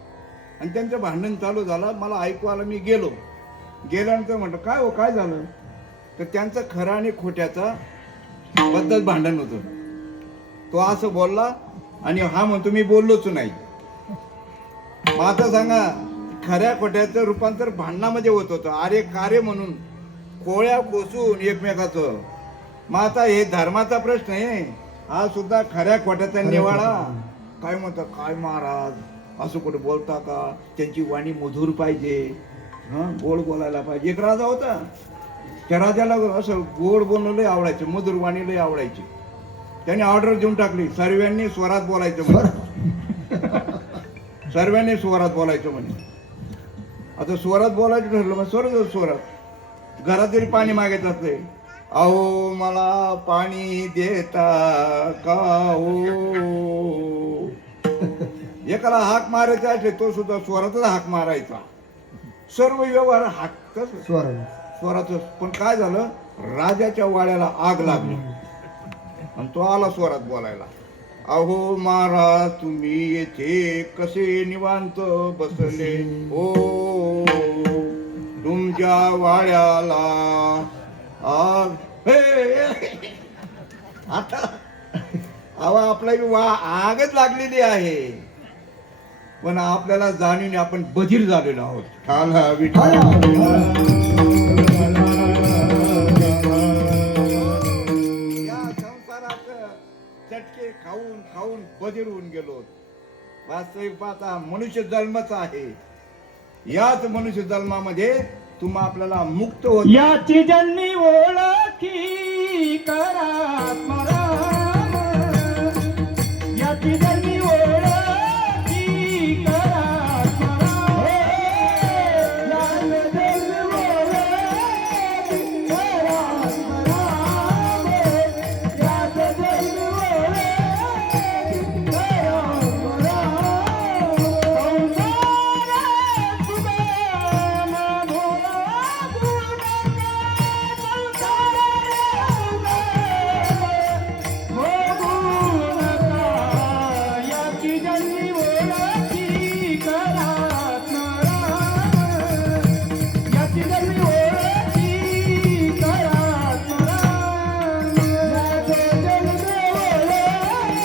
आणि त्यांचं भांडण चालू झालं. मला ऐकू आलं. मी गेल्यानंतर म्हटलं काय हो, काय झालं? तर त्यांचं खरं आणि खोट्याचा बद्दल भांडण होतं. तो असं बोलला आणि हा म्हणतो मी बोललोच नाही. मग आता सांगा, खऱ्या खोट्याचं रूपांतर भांडणामध्ये होत होतं. अरे कार्य म्हणून कोळ्या कोसून एकमेकाचं. मग आता हे धर्माचा प्रश्न आहे, हा सुद्धा खऱ्या खोट्याचा निवाळा. काय म्हणतात, काय महाराज असं कुठे बोलता का? त्यांची वाणी मधुर पाहिजे, गोड बोलायला पाहिजे. एक राजा होता, त्या राजाला असं गोड बोलणं लय आवडायचं, मधुर वाणी लय आवडायची. त्याने ऑर्डर देऊन टाकली, सर्वांनी स्वरात बोलायचं म्हणे. सर्वांनी स्वरात बोलायचं म्हणे. आता स्वरात बोलायचं ठरलं, मग स्वरात. घरात जरी पाणी मागायचं असले, अहो मला पाणी देता का हो. एकाला हाक मारायचा असले तो सुद्धा स्वरातच हाक मारायचा. सर्व व्यवहार हाक स्वरातच. पण काय झालं, राजाच्या वाड्याला आग लागली आणि तो आला स्वरात बोलायला. अहो महाराज तुम्ही येथे कसे निवांत बसले हो, तुमच्या वाड्याला आग. आता आपला आगच लागलेली आहे, पण आपल्याला जाणीव आपण बधीर झालेलो आहोत. या संसारात चटके खाऊन खाऊन बधीर होऊन गेलो. वास्तविक पाहता मनुष्य जन्मच आहे. याच मनुष्य जन्मामध्ये तुम्हा आपल्याला मुक्त होत. याची जन्मी ओळखी करा मला, याची जन्मी ओळखी करा मला, याची जन्मी ओळखी करा मला, याची जन्मी ओळखी करा मला.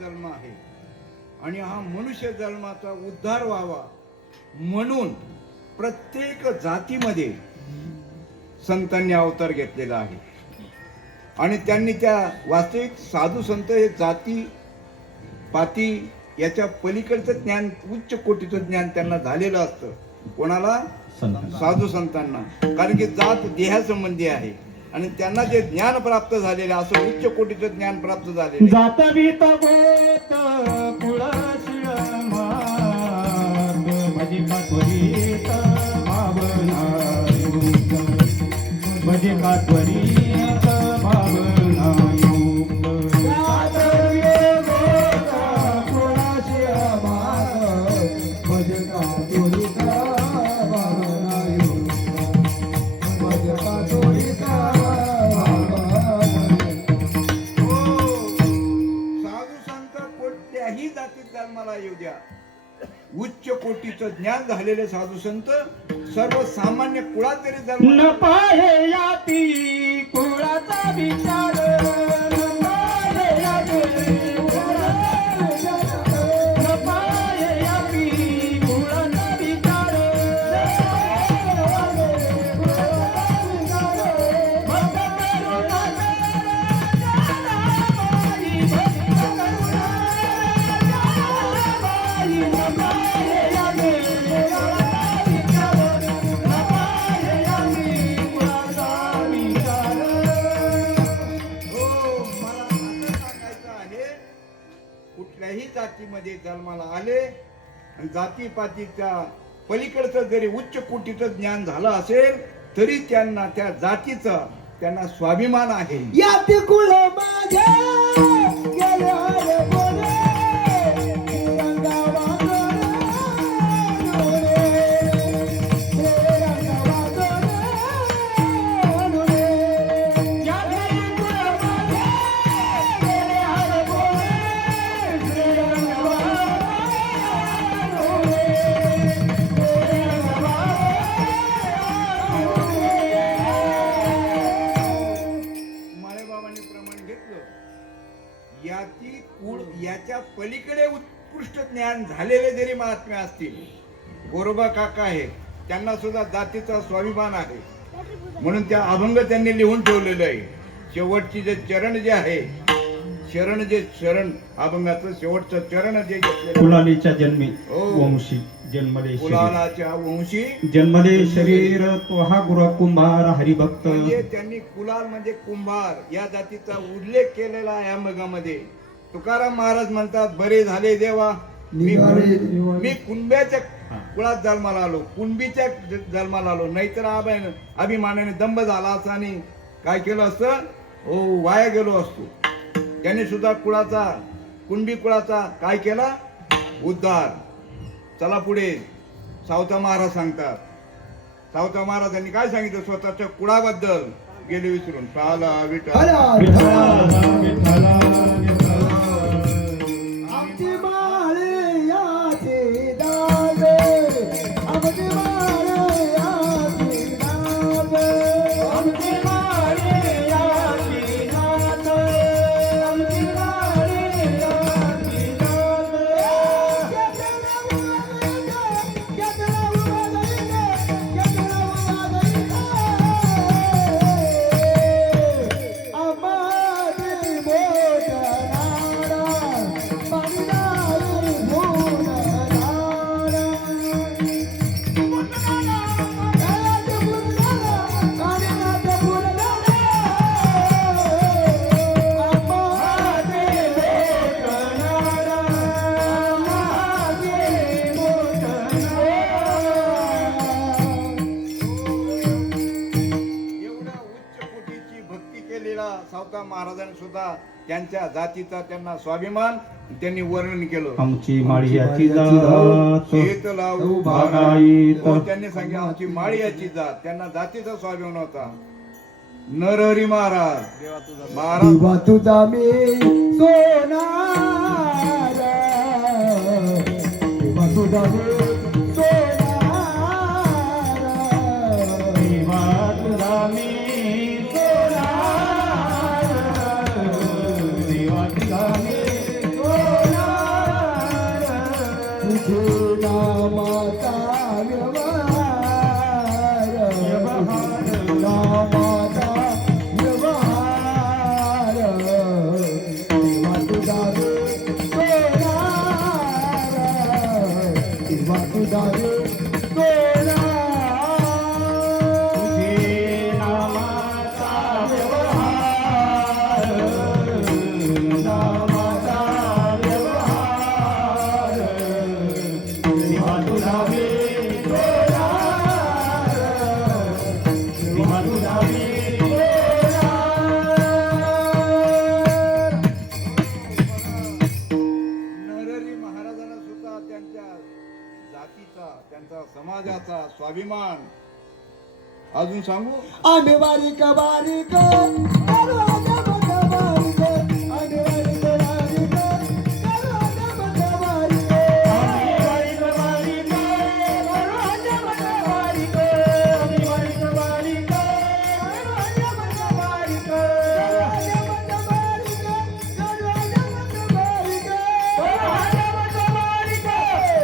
जन्म आहे आणि हा मनुष्य जन्माचा उद्धार व्हावा म्हणून प्रत्येक जातीमध्ये संतांनी अवतार घेतलेला आहे. आणि त्यांनी त्या वास्तविक साधू संत हे जाती पाती याच्या पलीकडचं ज्ञान, उच्च कोटीचं ज्ञान त्यांना झालेलं असतं. कोणाला? साधू संतांना. कारण की जात देहासंबंधी आहे आणि त्यांना जे ज्ञान प्राप्त झालेले, असं उच्च कोटीचं ज्ञान प्राप्त झालेले. जातवीत गोत कुळशीळ मार्ग, भजे कात्वरीत भावना युक्त, भजे कात्वरीत भावना युक्त. जातवीत गोत कुळशीळ मार्ग, भजे कात्वरीत भावना युक्त, भजे कात्वरीत जन्माला येऊ द्या. उच्च कोटीचं ज्ञान झालेले साधू संत सर्वसामान्य कुळात जरी जन्म न पाहे याती कुळाचा विचार, न पाहे याती कुळाचा विचार, न पाहे याती कुळाचा विचार, भक्त करुणाचा कुठल्याही जातीमध्ये जन्माला आले आणि जातीपातीच्या पलीकडचं जरी उच्च कोटीचं ज्ञान झालं असेल तरी त्यांना त्या जातीचा त्यांना स्वाभिमान आहे. यात कुळ माझ्या गेल्या बोले सगळीकडे उत्कृष्ट ज्ञान झालेले जरी महात्मे असतील, गोरोबा काका आहेत, त्यांना सुद्धा जातीचा स्वाभिमान आहे. म्हणून त्या अभंग त्यांनी लिहून ठेवलेलं आहे. शेवटची जे चरण जे आहे, शरण अभंगाचं शेवटचं चरण जे घेतलेलं कुलालीच्या जन्मी हो. वंशी जन्मले शरीर. कुलालाच्या वंशी जन्मले शरीर तो हा गुरु कुंभार हरिभक्त. म्हणजे त्यांनी कुलाल म्हणजे कुंभार या जातीचा उल्लेख केलेला आहे अभंगामध्ये. तुकाराम महाराज म्हणतात, बरे झाले देवा मी कुंब्याच्या कुळात जन्माला आलो, कुणबीच्या जन्माला आलो, नाहीतर अभिमानाने दंभ झाला असता आणि काय केलं असतं, हो वाया गेलो असतो. त्यांनी सुद्धा कुणबी कुळाचा काय केला, उद्धार. चला पुढे सावता महाराज सांगतात. सावता महाराजांनी काय सांगितलं स्वतःच्या कुळाबद्दल, गेले विसरून. साला विठ्ठला विठ्ठला आमची माळे याचे दावे, आमची माळे याचे दावे, आमची माळे याचे दावे, आमची माळे याचे दावे. सावता महाराजांनी सुद्धा त्यांच्या जातीचा त्यांना स्वाभिमान त्यांनी वर्णन केलं. आमची माळियाची जात शेत लावू बागायत. हो, त्यांनी सांगितलं आमची माळियाची जात, त्यांना जातीचा स्वाभिमान होता. नरहरी महाराज देवा तुझा मी सोनार, देवा तुझा मी सोनार, देवा तुझा मी तुझे नामाचा व्यवहार, नामाचा व्यवहार, देवा तुझा रे सोनार, देवा तुझा रे सोनार. तुझे नामाचा व्यवहार, नामाचा व्यवहार, देवा तुझा मी सोनार, देवा तुझा मी नरहरी महाराजांना सुद्धा त्यांच्या जातीचा त्यांचा समाजाचा स्वाभिमान. अजून सांगू, आम्ही बारीक बारीक दरवाजा बंद बारीक, आम्ही बारीक बारीक दरवाजा बंद बारीक, आम्ही बारीक बारीक दरवाजा बंद बारीक, आम्ही बारीक बारीक दरवाजा बंद बारीक, दरवाजा बंद बारीक, दरवाजा बंद बारीक, दरवाजा बंद बारीक,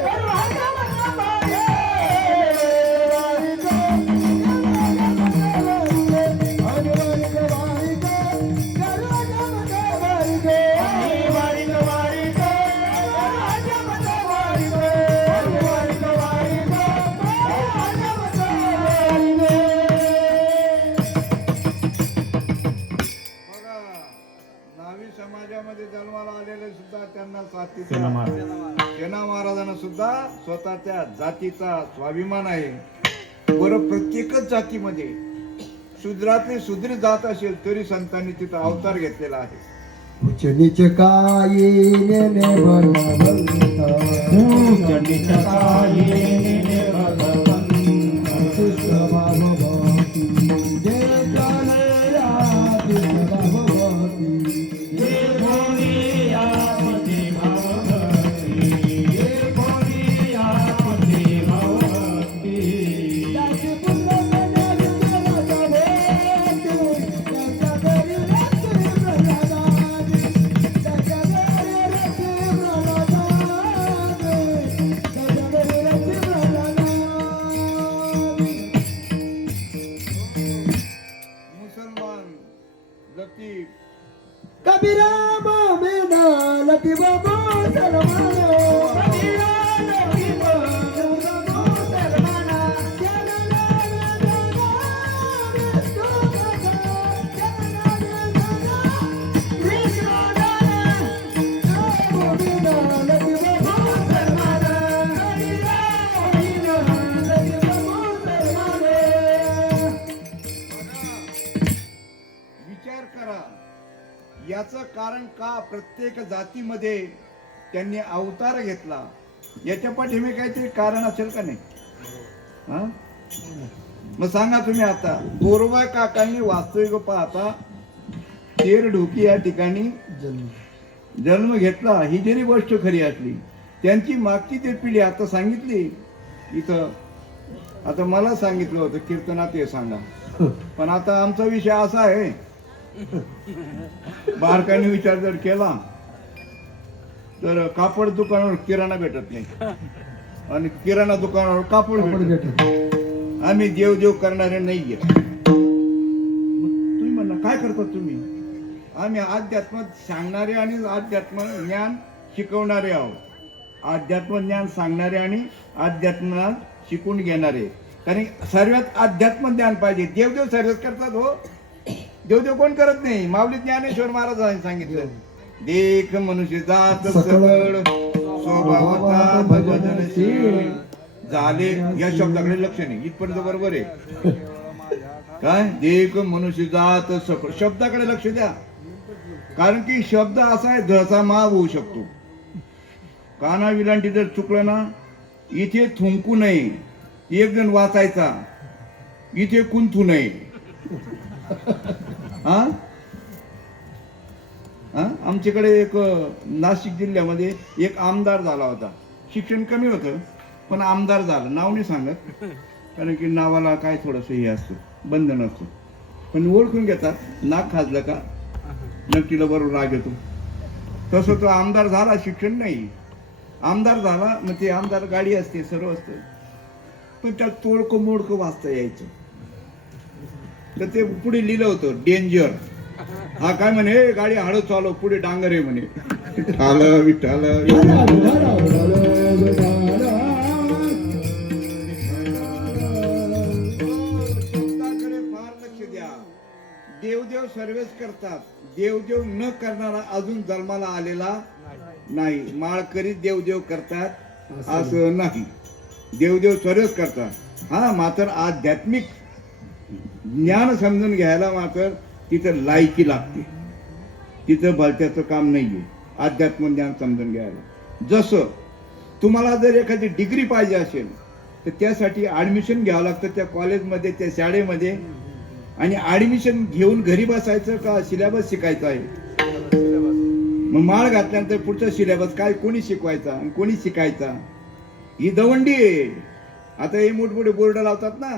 दरवाजा बंद बारीक. बघा नावी समाजामध्ये जन्माला आलेले सुद्धा त्यांना सेना जातीचा महाराज. सेना महाराजांना सुद्धा स्वतःच्या जातीचा स्वाभिमान आहे. बरं, प्रत्येकच जातीमध्ये शूद्रातली सुधरी जात असेल तरी संतांनी तिथं अवतार घेतलेला आहे. उच्च नीच कायेने भगवंता, चंडीच्या कायेने भगवंत, स्वभाव भक्ती, जे जाणया ते स्वभाव भक्ती, जे कोणी यामध्ये भावभक्ती, जे कोणी यामध्ये भावभक्ती. त्याची पुण्यकन्या विठ्ठलाचा भेटू, त्याच्या घरी रात्री प्रसादाची, त्याच्या घरी रात्री प्रसादाची. का प्रत्येक जातीमध्ये त्यांनी अवतार घेतला, याच्या पाठीमागे काहीतरी कारण असेल का नाही? हा? मग सांगा तुम्ही आता, गोरवा काकांनी वास्तविक पाहता तेरढोकी या ठिकाणी जन्म घेतला, ही जरी गोष्ट खरी असली, त्यांची मागची ते पिढी आता सांगितली इथं. आता मला सांगितलं होतं कीर्तनात हे सांगा, पण आता आमचा विषय असा आहे, बारकाईने विचार जर केला तर कापड दुकानावर किराणा भेटत नाही आणि किराणा दुकानावर कापड भेटत. आम्ही देव करणारे नाहीये. तुम्ही म्हणा काय करतात तुम्ही? आम्ही अध्यात्म सांगणारे आणि अध्यात्म ज्ञान शिकवणारे आहोत. अध्यात्म ज्ञान सांगणारे आणि अध्यात्म शिकून घेणारे. कारण सर्वात अध्यात्म ज्ञान पाहिजे. देव सर्वच करतात हो, देव कोण करत नाही. माऊली ज्ञानेश्वर महाराजांनी सांगितलं, देख मनुष्य जात सकळ स्वभावता भजनशील झाले. या शब्दाकडे लक्ष नाही, इथपर्यंत बरोबर आहे काय? देख मनुष्य जात सकळ शब्दाकडे लक्ष द्या. कारण की शब्द असा आहे, धसा माव होऊ शकतो. काना विलांटी जर चुकलं ना, इथे थुंकू नये. एक जण वाचायचा, इथे कुंथू नये. हा आमच्याकडे एक नाशिक जिल्ह्यामध्ये एक आमदार झाला होता. शिक्षण कमी होतं पण आमदार झाला. नाव नाही सांगत, कारण की नावाला काय थोडंसं हे असतं, बंधन असतं. पण ओळखून घेतात, नाक खाजलं का नक्कीला बरोबर राग येतो. तसं तो आमदार झाला, शिक्षण नाही, आमदार झाला. मग ते आमदार गाडी असते, सर्व असतं, पण त्यात तोडकं मोडकं वाचता यायचं. तर ते पुढे लिहिलं होतं डेंजर. हा काय म्हणे, गाडी हळू चालव, पुढे डांगर आहे म्हणे. विठाल विठाल शब्दाकडे फार लक्ष द्या. देवदेव सर्वच करतात, देवदेव न करणारा अजून जन्माला आलेला नाही. माळकरी देवदेव करतात असं नाही, देवदेव सर्वच करतात. हा मात्र आध्यात्मिक ज्ञान समजून घ्यायला मात्र तिथं लायकी लागते, तिथं भलत्याचं काम नाहीये. अध्यात्म ज्ञान समजून घ्यायला जसं तुम्हाला जर एखादी डिग्री पाहिजे असेल तर त्यासाठी ऍडमिशन घ्यावं लागतं त्या कॉलेजमध्ये, त्या शाळेमध्ये. आणि ऍडमिशन घेऊन घरी बसायचं का सिलेबस शिकायचा आहे? मग माळ घातल्यानंतर पुढचा सिलेबस काय, कोणी शिकवायचा आणि कोणी शिकायचा, ही दवंडी आहे. आता हे मोठमोठे बोर्ड लावतात ना,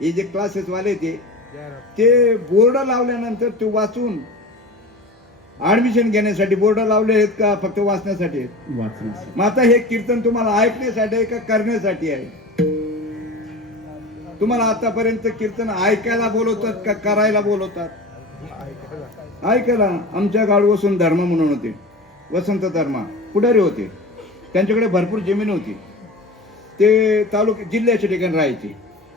हे जे क्लासेस वाले ते बोर्ड लावल्यानंतर ते वाचून ऍडमिशन घेण्यासाठी बोर्ड लावले आहेत का फक्त वाचण्यासाठी? मग आता हे कीर्तन तुम्हाला ऐकण्यासाठी आहे का करण्यासाठी आहे? तुम्हाला आतापर्यंत कीर्तन ऐकायला बोलवतात का करायला बोलवतात? ऐकायला. आमच्या गाव वसंत धर्म म्हणून होते, वसंत धर्मा पुढारी होते. त्यांच्याकडे भरपूर जमीन होती. ते तालुक्या जिल्ह्याच्या ठिकाणी राहायचे,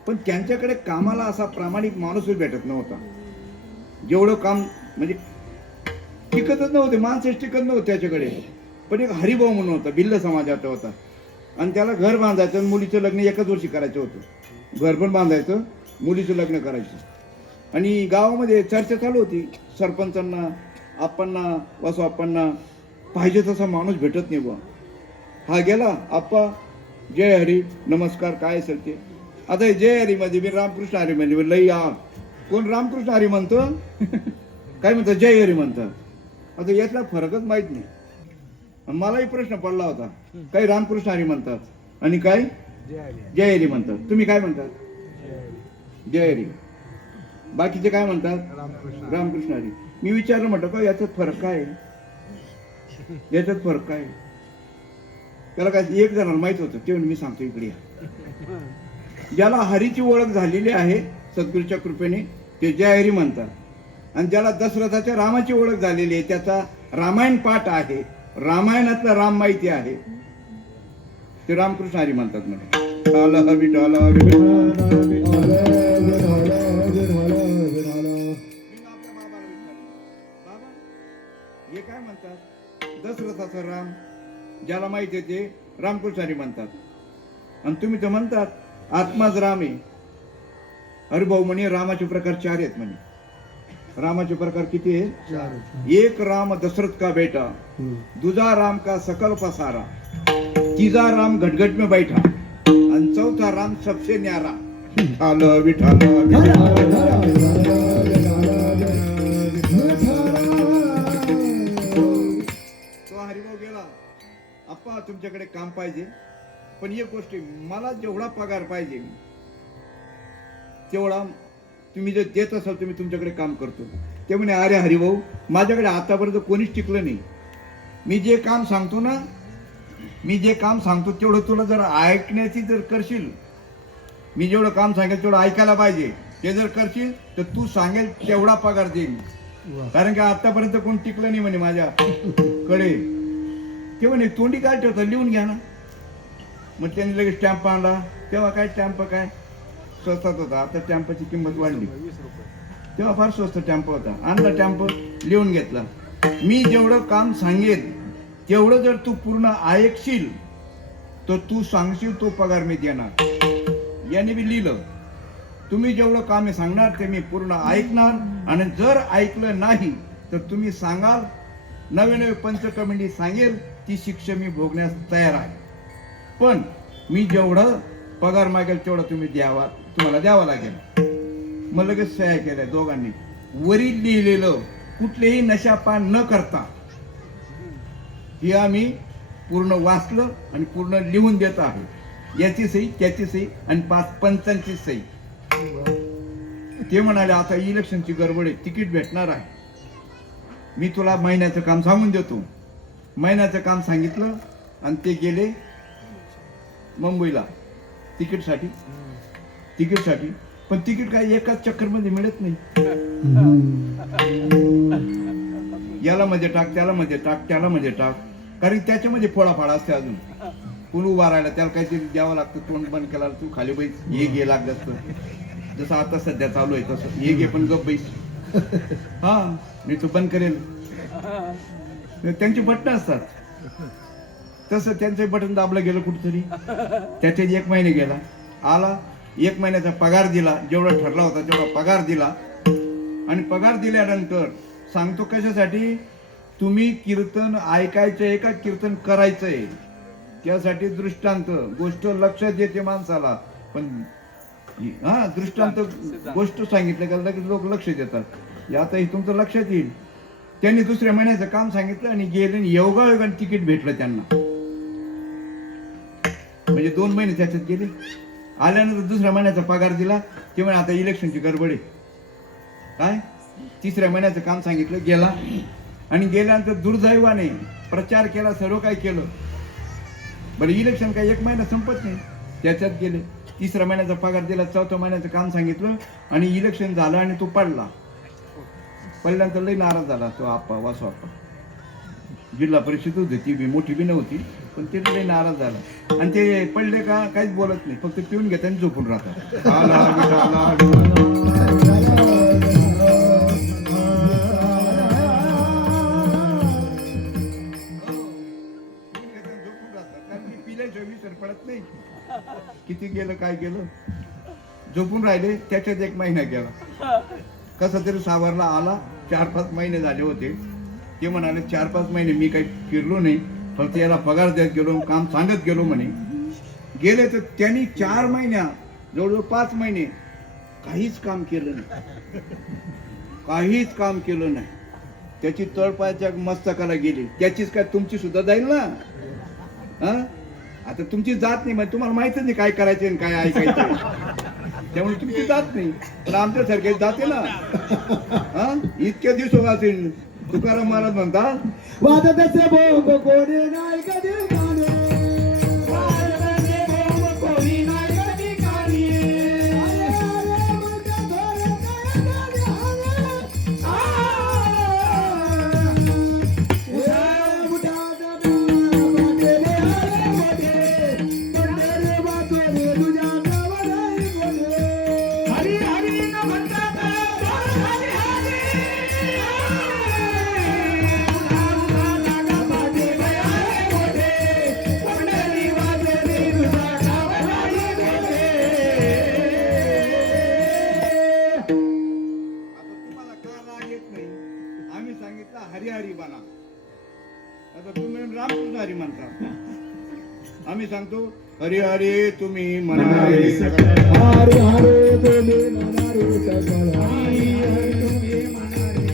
पण त्यांच्याकडे कामाला असा प्रामाणिक माणूसच भेटत नव्हता. जेवढं काम म्हणजे टिकतच नव्हते, माणसंच टिकत नव्हते त्याच्याकडे. पण एक हरिभाऊ म्हणून होता, भिल्ल समाजाचा होता, आणि त्याला घर बांधायचं, मुलीचं लग्न एकाच वर्षी करायचं होतं. घर पण बांधायचं, मुलीचं लग्न करायचं. आणि गावामध्ये चर्चा चालू होती, सरपंचांना, आप्पांना, वासू आप्पांना पाहिजे तसा माणूस भेटत नाही बुवा. हा गेला, आप्पा जय हरी, नमस्कार, काय असेल ते. आता जय हरी मध्ये मी रामकृष्ण हरी मध्ये लई कोण रामकृष्ण हरी म्हणतो काय म्हणतात, जय हरी म्हणतात. आता यातला फरकच माहित नाही. मलाही प्रश्न पडला होता, काही रामकृष्ण हरी म्हणतात आणि काय जय हरी म्हणतात. तुम्ही काय म्हणतात? जय हरी. बाकीचे काय म्हणतात? रामकृष्ण हरी. मी विचारलं, म्हटलं का याच्यात फरक काय, याच्यात फरक काय? त्याला काय एक जणांना माहित होतं, ते मी सांगतो इकडे. ज्याला हरीची ओळख झालेली आहे सद्गुरूच्या कृपेने ते जय हरी म्हणतात. आणि ज्याला दशरथाच्या रामाची ओळख झालेली आहे, त्याचा रामायण पाठ आहे, रामायणातला राम माहिती आहे, ते रामकृष्ण हरी म्हणतात. हे काय म्हणतात? दशरथाचा राम ज्याला माहिती आहे ते रामकृष्ण हरी म्हणतात. आणि तुम्ही तर म्हणतात आत्माच राम आहे. हरिभाऊ म्हणे रामाचे प्रकार 4 आहेत म्हणे. रामाचे प्रकार किती आहे? चार. एक राम दशरथ का बेटा, दूजा राम का सकल पसारा, तीजा राम घटघट में बैठा आणि चौथा राम सबसे न्यारा. विठाल विठाल तो हरिभाऊ गेला. आप्पा तुमच्याकडे काम पाहिजे, पण एक गोष्ट आहे, मला जेवढा पगार पाहिजे तेवढा तुम्ही जर देत असाल तर मी तुमच्याकडे काम करतो. ते म्हणे अरे हरिभाऊ माझ्याकडे आतापर्यंत कोणीच टिकलं नाही. मी जे काम सांगतो तेवढं तुला जर ऐकण्याची जर करशील, मी जेवढं काम सांगेल तेवढं ऐकायला पाहिजे. ते जर करशील तर तू सांगेल तेवढा पगार देईन. कारण की आतापर्यंत कोण टिकलं नाही म्हणे माझ्याकडे. ते म्हणे तोंडी काय ठेवतं, लिहून घ्या ना. मग त्यांनी लगेच स्टॅम्प आणला. तेव्हा काय स्टॅम्प काय स्वस्तात होता, आता स्टॅम्पची किंमत वाढली. तेव्हा फार स्वस्त स्टॅम्प होता. आणला स्टॅम्प, लिहून घेतला. मी जेवढं काम सांगेन तेवढं जर तू पूर्ण ऐकशील तर तू सांगशील तो पगार मी देणार. याने मी लिहिलं. तुम्ही जेवढं काम सांगणार ते मी पूर्ण ऐकणार, आणि जर ऐकलं नाही तर तुम्ही सांगाल, नवे नवे पंच कमिटी सांगेल, ती शिक्षा मी भोगण्यास तयार आहे. पण मी जेवढं पगार मागेल तेवढं तुम्हाला द्यावा लागेल. मग लगेच सह्या केल्या दोघांनी. वरील लिहिलेलं कुठलेही नशापान न करता हे आम्ही पूर्ण वाचलं आणि पूर्ण लिहून देत आहे. याची सही, त्याची सही आणि 5 पंचांची सही. ते म्हणाले आता इलेक्शनची गडबड आहे, तिकीट भेटणार आहे, मी तुला महिन्याचं काम सांगून देतो. महिन्याचं काम सांगितलं आणि ते गेले मुंबईला तिकीटसाठी. पण तिकीट काय एकाच चक्कर मध्ये मिळत नाही. याला मध्ये टाक, त्याला मध्ये टाक, त्याला मध्ये टाक, कारण त्याच्यामध्ये फोडाफाडा असते. अजून पूल उभा राहिला त्याला काहीतरी द्यावं लागतं. तोंड बंद केला तू खाली बैस, हे घे लागत असतं. जसं आता सध्या चालू आहे तसं, हे घे पण गप बैस. हा मी तू बंद करेल. त्यांची बटणं असतात. तसं त्यांचं बटन दाबलं गेलं कुठतरी. त्याच्यात 1 महिने गेला. आला 1 महिन्याचा पगार दिला, जेवढा ठरला होता तेवढा पगार दिला. आणि पगार दिल्यानंतर सांगतो कशासाठी, तुम्ही कीर्तन ऐकायचंय का कीर्तन करायचंय त्यासाठी दृष्टांत गोष्ट लक्षात येते माणसाला. पण हा दृष्टांत गोष्ट सांगितलं का लगेच लोक लक्ष देतात. आता हे तुमचं लक्षात येईल. त्यांनी दुसऱ्या महिन्याचं काम सांगितलं आणि गेले, योगायोगाने तिकीट भेटलं त्यांना. म्हणजे 2 महिने त्याच्यात गेले. आल्यानंतर दुसऱ्या महिन्याचा पगार दिला. ते म्हणे आता इलेक्शनची गडबड आहे. काय 3ऱ्या महिन्याचं काम सांगितलं, गेला. आणि गेल्यानंतर दुर्दैवाने प्रचार केला, सर्व काय केलं. बरं इलेक्शन काय 1 महिना संपत नाही, त्याच्यात गेले. 3ऱ्या महिन्याचा पगार दिला, 4थ्या महिन्याचं काम सांगितलं आणि इलेक्शन झालं आणि तो पडला. पडल्यानंतर लई नाराज झाला तो आप्पा, वासू आप्पा. जिल्हा परिषद होती, ती बी मोठी बी नव्हती, पण ते लई नाराज झाला. आणि ते पडले का काहीच बोलत नाही, फक्त पिऊन घेतात आणि झोपून राहतात. पडत नाही किती गेलं काय गेलं, झोपून राहिले. त्याच्यात 1 महिना गेला. कसा तरी सावरला. आला 4-5 महिने झाले होते. ते म्हणाले 4-5 महिने मी काही फिरलो नाही, फक्त याला पगार देत गेलो, काम सांगत गेलो म्हणे. गेले तर त्यांनी 4 महिन्या जवळजवळ 5 महिने काहीच काम केलं नाही. त्याची तळपायाच्या मस्तकाला गेली. त्याचीच काय तुमची सुद्धा जाईल ना. हा आता तुमची जात नाही, म्हणजे तुम्हाला माहितच नाही काय करायचं आणि काय ऐकायचं. त्यामुळे तुमची जात नाही, पण आमच्या सारखे जाते ना. हा इतक्या दिवस असेल. तुकाराम महाराज म्हणतात, वादतसे भोग कोणी नाही कधी गाणे, वादतसे भोग कोणी नाही कधी गाणे. अरे अरे मोठा धोर काय आम्ही सांगतो हरी हरी तुम्ही म्हणारे सकळ. हरे हरे तुम्ही म्हणारे सकळ. हरी हरी तुम्ही म्हणारे.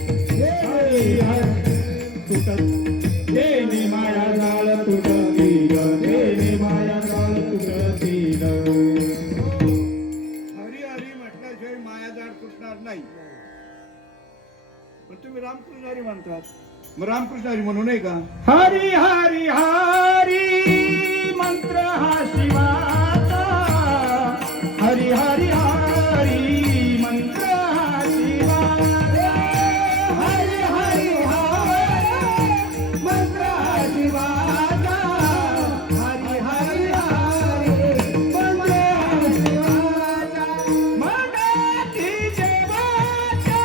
हरी हरी तुटत देवी माया जाळ तुटतील. देवी माया जाळ तुटतील. हरी हरी म्हटल्याशिवाय माया जाड तुटणार नाही. पण तुम्ही रामकृष्ण हरी म्हणतात, मग रामकृष्ण हरी म्हणू नये का? हरी हरी हरी मंत्र हा शिवाचा. हरी हरी हरी मंत्र हा शिवाचा. हरी हरी हरी मंत्र हा शिवाचा. हरी हरी हरी मंत्र हा शिवाचा. मनाची देवाच्या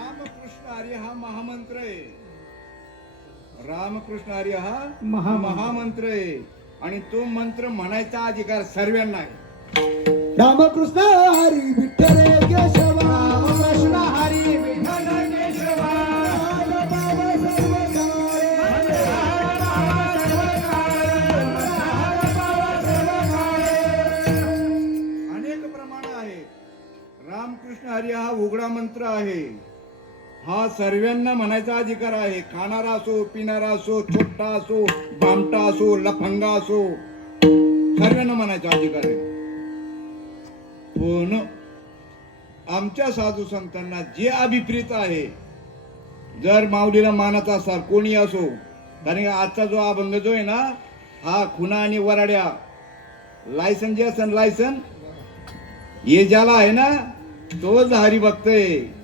रामकृष्ण हरी हा महामंत्र आहे. रामकृष्ण हरी हा महामंत्र आहे आणि तो मंत्र म्हणायचा अधिकार सर्वांना आहे. रामकृष्ण हरी विठ्ठल केशवा. रामकृष्ण हरी विठ्ठल केशवा. अनेक प्रमाण आहेत. रामकृष्ण हरी हा उघडा मंत्र आहे. हा सर्वांना म्हणायचा अधिकार आहे. खाणारा असो, पिणारा असो, छोटा असो, बामटा असो, लफंगा असो, सर्वांना म्हणायचा अधिकार आहे. पण आमच्या साधू संतांना जे अभिप्रेत आहे, जर माऊलीला मानत असाल कोणी असो, कारण आजचा जो अभंग जो आहे ना, हा खुना आणि वराड्या लायसन जे असेल लायसन हे ज्याला आहे ना तोच हरिभक्त आहे.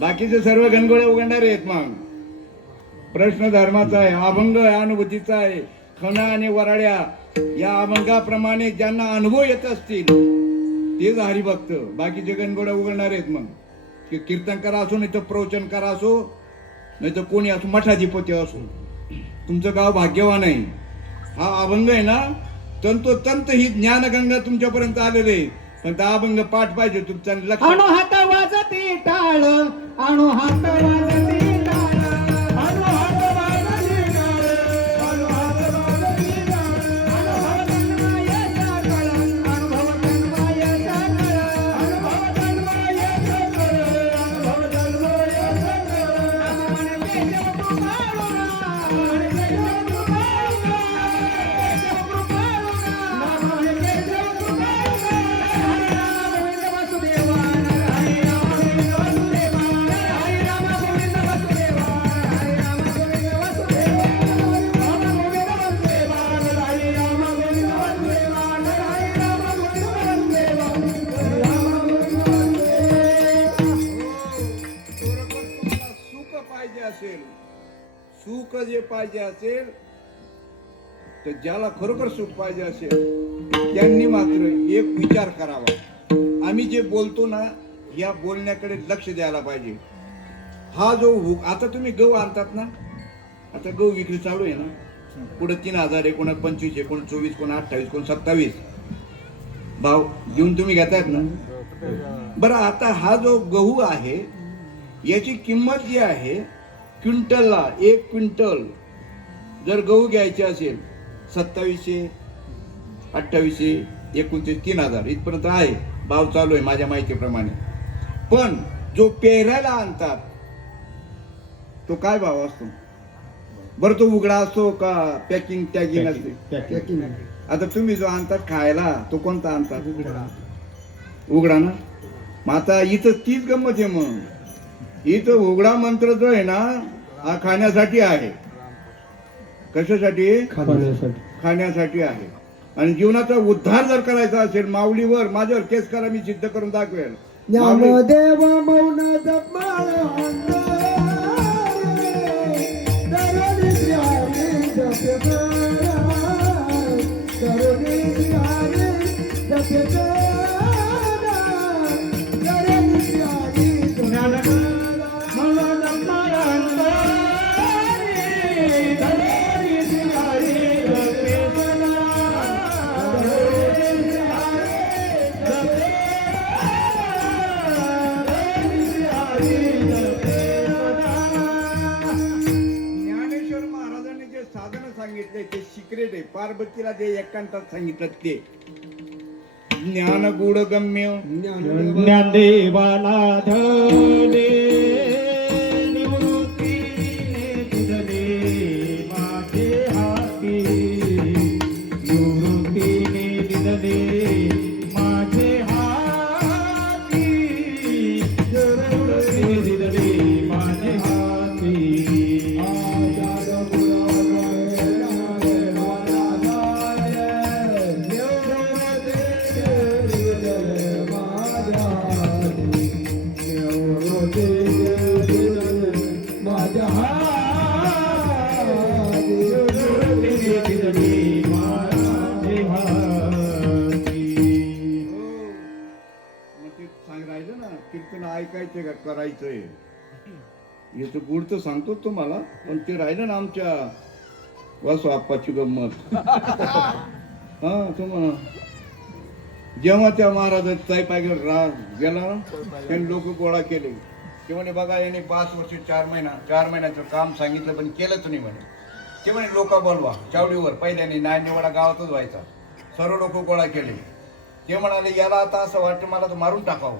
बाकीचे सर्व गणगोळे उघडणारे आहेत. मग प्रश्न धर्माचा आहे, अभंग अनुभूतीचा आहे. खणा आणि वराड्या या अभंगाप्रमाणे ज्यांना अनुभव येत असतील तेच हरिभक्त. बाकीचे गणगोळे उघडणारे आहेत. मग कीर्तनकार असो, नाही तर प्रवचनकार असो, नाही तर कोणी असो, मठाधिपती असो, तुमचं गाव भाग्यवान आहे. हा अभंग आहे ना, तंतोतंत ही ज्ञानगंगा तुमच्यापर्यंत आलेले आहे. पण त्या अभंग पाठ पाहिजे तुमचा लक्ष. अणु हात वाजती टाळ. अणु हात वाजती टाळ. अणु हात वाजती टाळ. अणु हात वाजती टाळ. अनुभव तन्मयाचा कळ. अनुभव तन्मयाचा कळ. अनुभव तन्मयाचा कळ. अनुभव तन्मयाचा कळ. मन केशव कृपाळुणा. मन केशव कृपाळुणा. केशव कृपाळुणा. मन केशव कृपाळुणा. हरे राम गोविंद वासुदेवा. हरे राम गोविंद वासुदेवा. हरे राम गोविंद वासुदेवा. हरे राम गोविंद वासुदेवा. राम गोविंद वासुदेवा. हरे राम गोविंद वासुदेवा. हरे राम गोविंद वासुदेवा. हरे राम गोविंद वासुदेवा. सुख पाहिजे असेल, सुख जे पाहिजे असेल, तर ज्याला खरोखर सुख पाहिजे असेल त्यांनी मात्र एक विचार करावा. आम्ही जे बोलतो ना, या बोलण्याकडे लक्ष द्यायला पाहिजे. हा जो आता तुम्ही गहू आणतात ना, आता गहू विक्री चालू आहे ना, पुढे 3,000 आहे, कोणा 25 आहे, कोण 24, कोण 28, कोण 27 भाव देऊन तुम्ही घेतायत ना. बरं, आता हा जो गहू आहे याची किंमत जी आहे क्विंटलला, 1 क्विंटल जर गहू घ्यायचे असेल 2700, 2800, 29, 3,000 इथपर्यंत आहे भाव चालू आहे माझ्या माहितीप्रमाणे. पण जो पेरायला आणतात तो काय भाव असतो बरं? तो उघडा असतो का पॅकिंग टॅगिंग असते? आता तुम्ही जो आणतात खायला तो कोणता आणतात? उघडा ना. मग आता इथं तीच गंमत आहे. मग इथं उघडा मंत्र जो आहे ना, हा खाण्यासाठी आहे. कशासाठी? खाण्यासाठी आहे. आणि जीवनाचा उद्धार जर करायचा असेल, माऊलीवर माझ्यावर केस करा, मी सिद्ध करून दाखवेल. ज्ञानदेव मौन जप पार्वतीला जे एकांतात सांगितलं ते ज्ञान गुड गम्य ज्ञानदेवाला धने निवृत्तीने दिदले माझे हाती निवृत्तीने दिदले माझे हाती निवृत्तीने दिदले माझे हाती मग ते सांग राहिलं ना कीर्तन ऐकायचंय का करायचंय याचं गुड तर सांगतो तुम्हाला पण ते राहिलं ना आमच्या वासू आप्पाची गंमत हा तुम्हाला जेव्हा त्या महाराजाचा पाय राग गेला ना त्यांनी लोक गोळा केले ते म्हणे बघा याने 5 वर्ष 4 महिन्याचं काम सांगितलं पण केलंच नाही म्हणे ते म्हणे लोक बोलवा चावडीवर पहिल्याने नायनिवाडा गावातच व्हायचा सर्व लोक गोळा केले ते म्हणाले याला आता असं वाटतं मला तर मारून टाकावं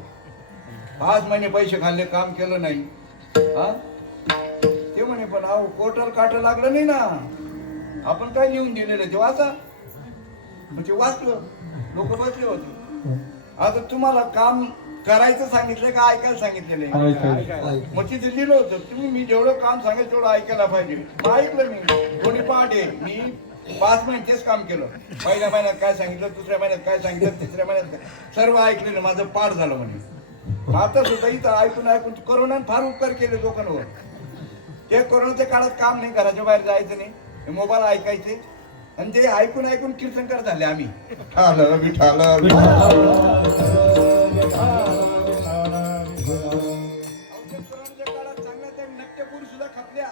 5 महिने पैसे खाल्ले काम केलं नाही हा ते म्हणे पण अहो कोर्टाला काट लागलं नाही ना आपण काय लिहून दिलेलं ते वाचा म्हणजे वाचलं लोक बसले होते आता तुम्हाला काम करायचं सांगितलं का ऐकायला सांगितलेलं मग तिथे लिहिलं होतं तुम्ही मी जेवढं काम सांगितलं तेवढं ऐकायला पाहिजे मग ऐकलं मी कोणी पहाटे मी 5 महिने तेच काम केलं पहिल्या महिन्यात काय सांगितलं दुसऱ्या महिन्यात काय सांगितलं तिसऱ्या महिन्यात काय सर्व ऐकलेलं माझं पाठ झालं म्हणे आता सुद्धा इथं ऐकून करोनाने फार उपकार केले लोकांवर ते कोरोनाच्या काळात काम नाही घराच्या बाहेर जायचं नाही मोबाईल ऐकायचे आणि ते ऐकून कीर्तनकार झाले आम्ही नट्यपूर सुद्धा खपल्या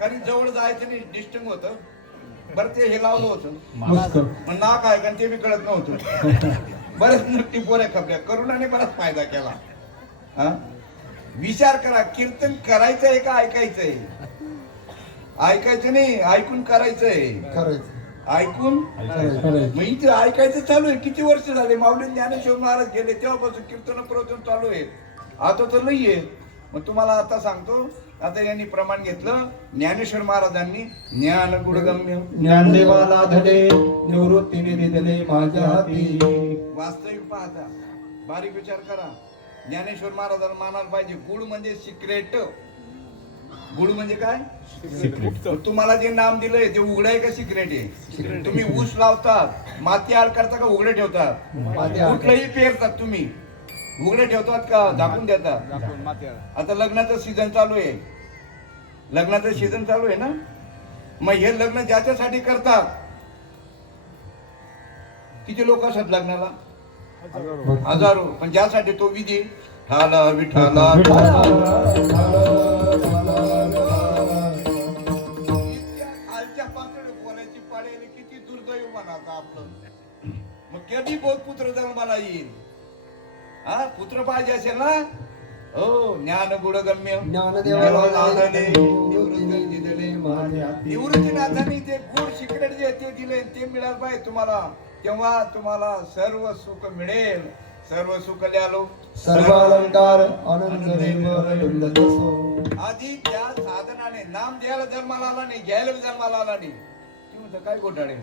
कारण जवळ जायचं नाही डिस्टन्स होतं बरं ते हे लावलं होतं पण नाक आहे कारण ते बी कळत नव्हतं बरेच नट्टी पोऱ्या खपल्या करुणाने बराच फायदा केला हा विचार करा कीर्तन करायचंय का ऐकायचंय ऐकायचं नाही ऐकून करायचंय ऐकून मग इथे ऐकायचं चालू आहे किती वर्ष झाले माऊली ज्ञानेश्वर महाराज गेले तेव्हापासून कीर्तन प्रवचन चालू आहे आता तर नाहीये मग तुम्हाला आता सांगतो आता यांनी प्रमाण घेतलं ज्ञानेश्वर महाराजांनी ज्ञान गुणगम्य ज्ञानदेवाला धने निवृत्तीने दिदले माझ्या हाती वास्तविक पाहता बारीक विचार करा ज्ञानेश्वर महाराजांना मानायला पाहिजे गुड म्हणजे सिक्रेट गुड म्हणजे काय तुम्हाला जे नाम दिलंय ते उघड आहे का सिक्रेट आहे तुम्ही ऊस लावतात माती आड करता का उघडे ठेवतात कुठलंही पेरतात तुम्ही उघडे ठेवतात का झाकून देतात आता लग्नाचं सीझन चालू आहे ना मग हे लग्न ज्याच्यासाठी करतात किती लोक असतात लग्नाला हजारो पण ज्यासाठी तो विधी ठाला विठाला खालच्या पातळी बोलायची पाळी किती दुर्दैव म्हणायचं आपलं मग कधी बहुत पुत्र जन्माला येईल हा पुत्र पाहिजे असेल ना हो ज्ञान गुणगम्य निवृत्तीनाथांनी ते गुड सिक्रेट जे ते दिले ते मिळालं पाहिजे तुम्हाला तेव्हा तुम्हाला सर्व सुख मिळेल सर्व सुख ल्यालो सर्व अलंकार आधी त्या साधनाने नाम द्यायला जन्माला आला नाही घ्यायला जन्माला आला नाही ती म्हणतं काय घोटाळे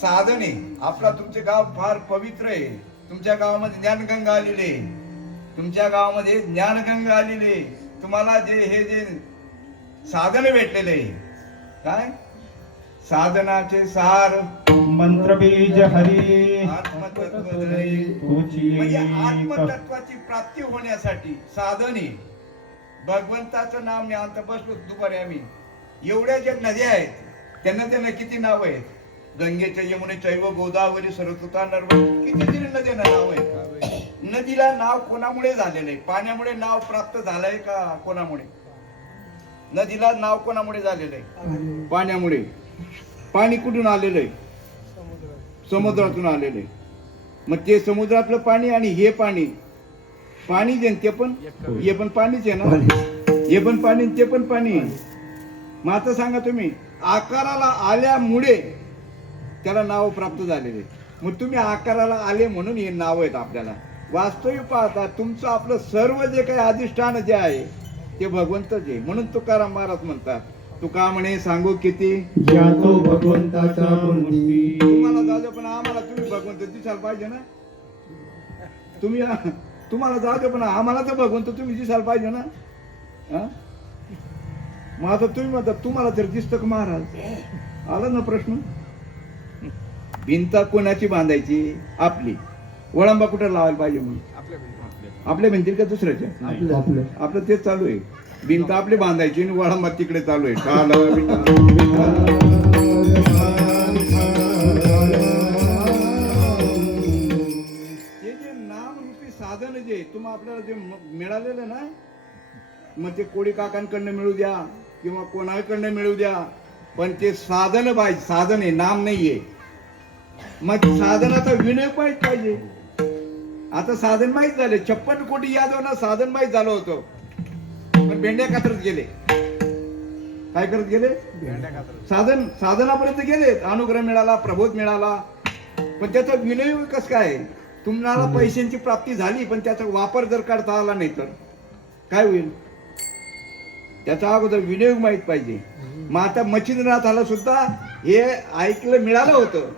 साधने आपला तुमचे गाव फार पवित्र आहे तुमच्या गावामध्ये ज्ञानगंगा आलेले तुमच्या गावामध्ये ज्ञानगंगा आलेले तुम्हाला जे हे जे साधन भेटलेले काय साधनाचे सार मंत्रबीज हरी आत्मतत्व तुझी म्हणजे आत्मतत्वाची प्राप्ती होण्यासाठी साधने भगवंताचं नाम मी आता बसलो दुपारी आम्ही एवढ्या ज्या नद्या आहेत त्यांना किती नाव आहेत गंगेच्या यमुने चैव गोदावरी सरस्वती नर्मदा किती तरी नद्यांना नाव आहेत नदीला नाव कोणामुळे झालेलं आहे पाण्यामुळे नाव प्राप्त झालंय का कोणामुळे नदीला नाव कोणामुळे झालेलं आहे पाण्यामुळे पाणी कुठून आलेलं आहे समुद्रातून आलेलं आहे मग ते समुद्रातलं पाणी आणि हे पाणी जे ते पण हे पण पाणीच आहे ना हे पण पाणी ते पण पाणी मग आता सांगा तुम्ही आकाराला आल्यामुळे त्याला नाव प्राप्त झालेले. मग तुम्ही आकाराला आले म्हणून हे नाव आहेत आपल्याला. वास्तविक पाहता तुमचं आपलं सर्व जे काही अधिष्ठान जे आहे ते भगवंतच आहे. म्हणून तुकाराम महाराज म्हणतात, तुका म्हणे सांगू किती या तो भगवंताचा मूर्ती. तुम्हाला जाऊ पण आम्हाला तुम्ही भगवंत दिसायला पाहिजे ना. तुम्हाला जाऊ पण आम्हाला तर भगवंत तुम्ही दिसायला पाहिजे ना. हा? मग आता तुम्ही म्हणता तुम्हाला तर दिसतं का महाराज? आला ना प्रश्न. भिंत कोणाची बांधायची? आपली. वळंबा कुठे लावायला पाहिजे? म्हणून आपल्या भिंतीत का दुसऱ्याच्या? आपलं तेच चालू आहे. भिंत आपली बांधायची आणि वळंबा तिकडे चालू आहे. हे जे नामरूपी साधन जे तुम्हाला आपल्याला जे मिळालेलं ना, मग ते कोळी काकांकडनं मिळू द्या किंवा कोणाकडनं मिळू द्या, पण ते साधन पाहिजे. साधन आहे, नाम नाहीये. मग साधनाचा विनय पाहिजे. आता साधन माहीत झाले. 56 कोटी यादवांना साधन माहीत झालं होतं, पण भेंड्या कातरत गेले. काय करत गेले? साधनापर्यंत गेले. अनुग्रह मिळाला, प्रबोध मिळाला, पण त्याचा विनय कसं काय? तुम्हाला पैशांची प्राप्ती झाली, पण त्याचा वापर जर करता आला नाही तर काय होईल? त्याचा अगोदर विनयोग माहित पाहिजे. मग आता मच्छिंद्रनाथाला सुद्धा हे ऐकलं मिळालं होतं,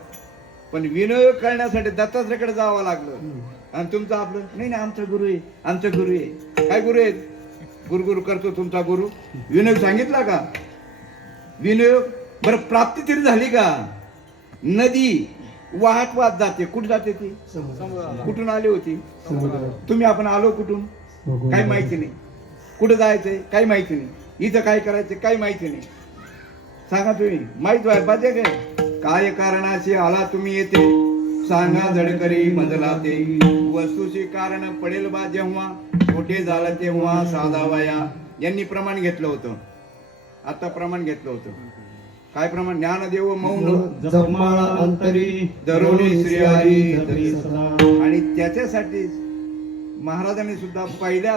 पण विनयोग करण्यासाठी दत्तात्रयाकडे जावं लागलं. आणि तुमचं आपलं नाही, आमचा गुरु आहे, आमचा गुरु आहे. काय गुरु आहेत? गुरु करतो तुमचा गुरु. विनयोग सांगितला का? विनयोग बरं प्राप्ती तरी झाली का? नदी वाहत जाते. कुठे जाते ती? कुठून आली होती तुम्ही? आपण आलो कुठून? काही माहिती नाही. कुठे जायचंय? काही माहिती नाही. इथं काय करायचं? काही माहिती नाही. सांगा तुम्ही, माहित व्हायला पाहिजे काय कारणाशी आला तुम्ही येते? सांगा जडकरी मजला ते. वस्तूचे कारण पडेल बा जेव्हा, खोटे झालं तेव्हा साधावया. यांनी प्रमाण घेतलं होतं. आता प्रमाण घेतलं होतं. काय प्रमाण? ज्ञानदेव मौन जपमाळा अंतरी दरोणी श्री हरी. जपी सदा. आणि त्याच्यासाठी महाराजांनी सुद्धा पहिल्या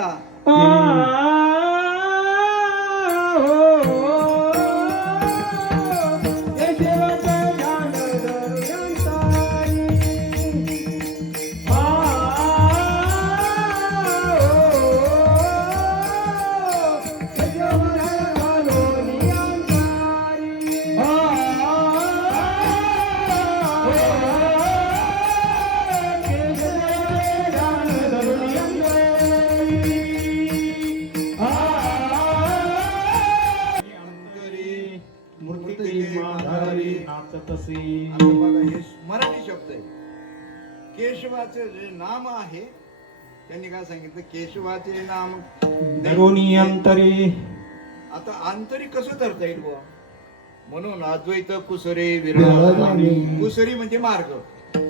मराठी शब्द आहे. केशवाचे जे नाम आहे त्यांनी काय सांगितलं? केशवाचे नाम दरोणी अंतरी. आता आंतरिक कसं धरता येईल बुवा? म्हणून अद्वैत कुसरे विरळ. कुसरी म्हणजे मार्ग.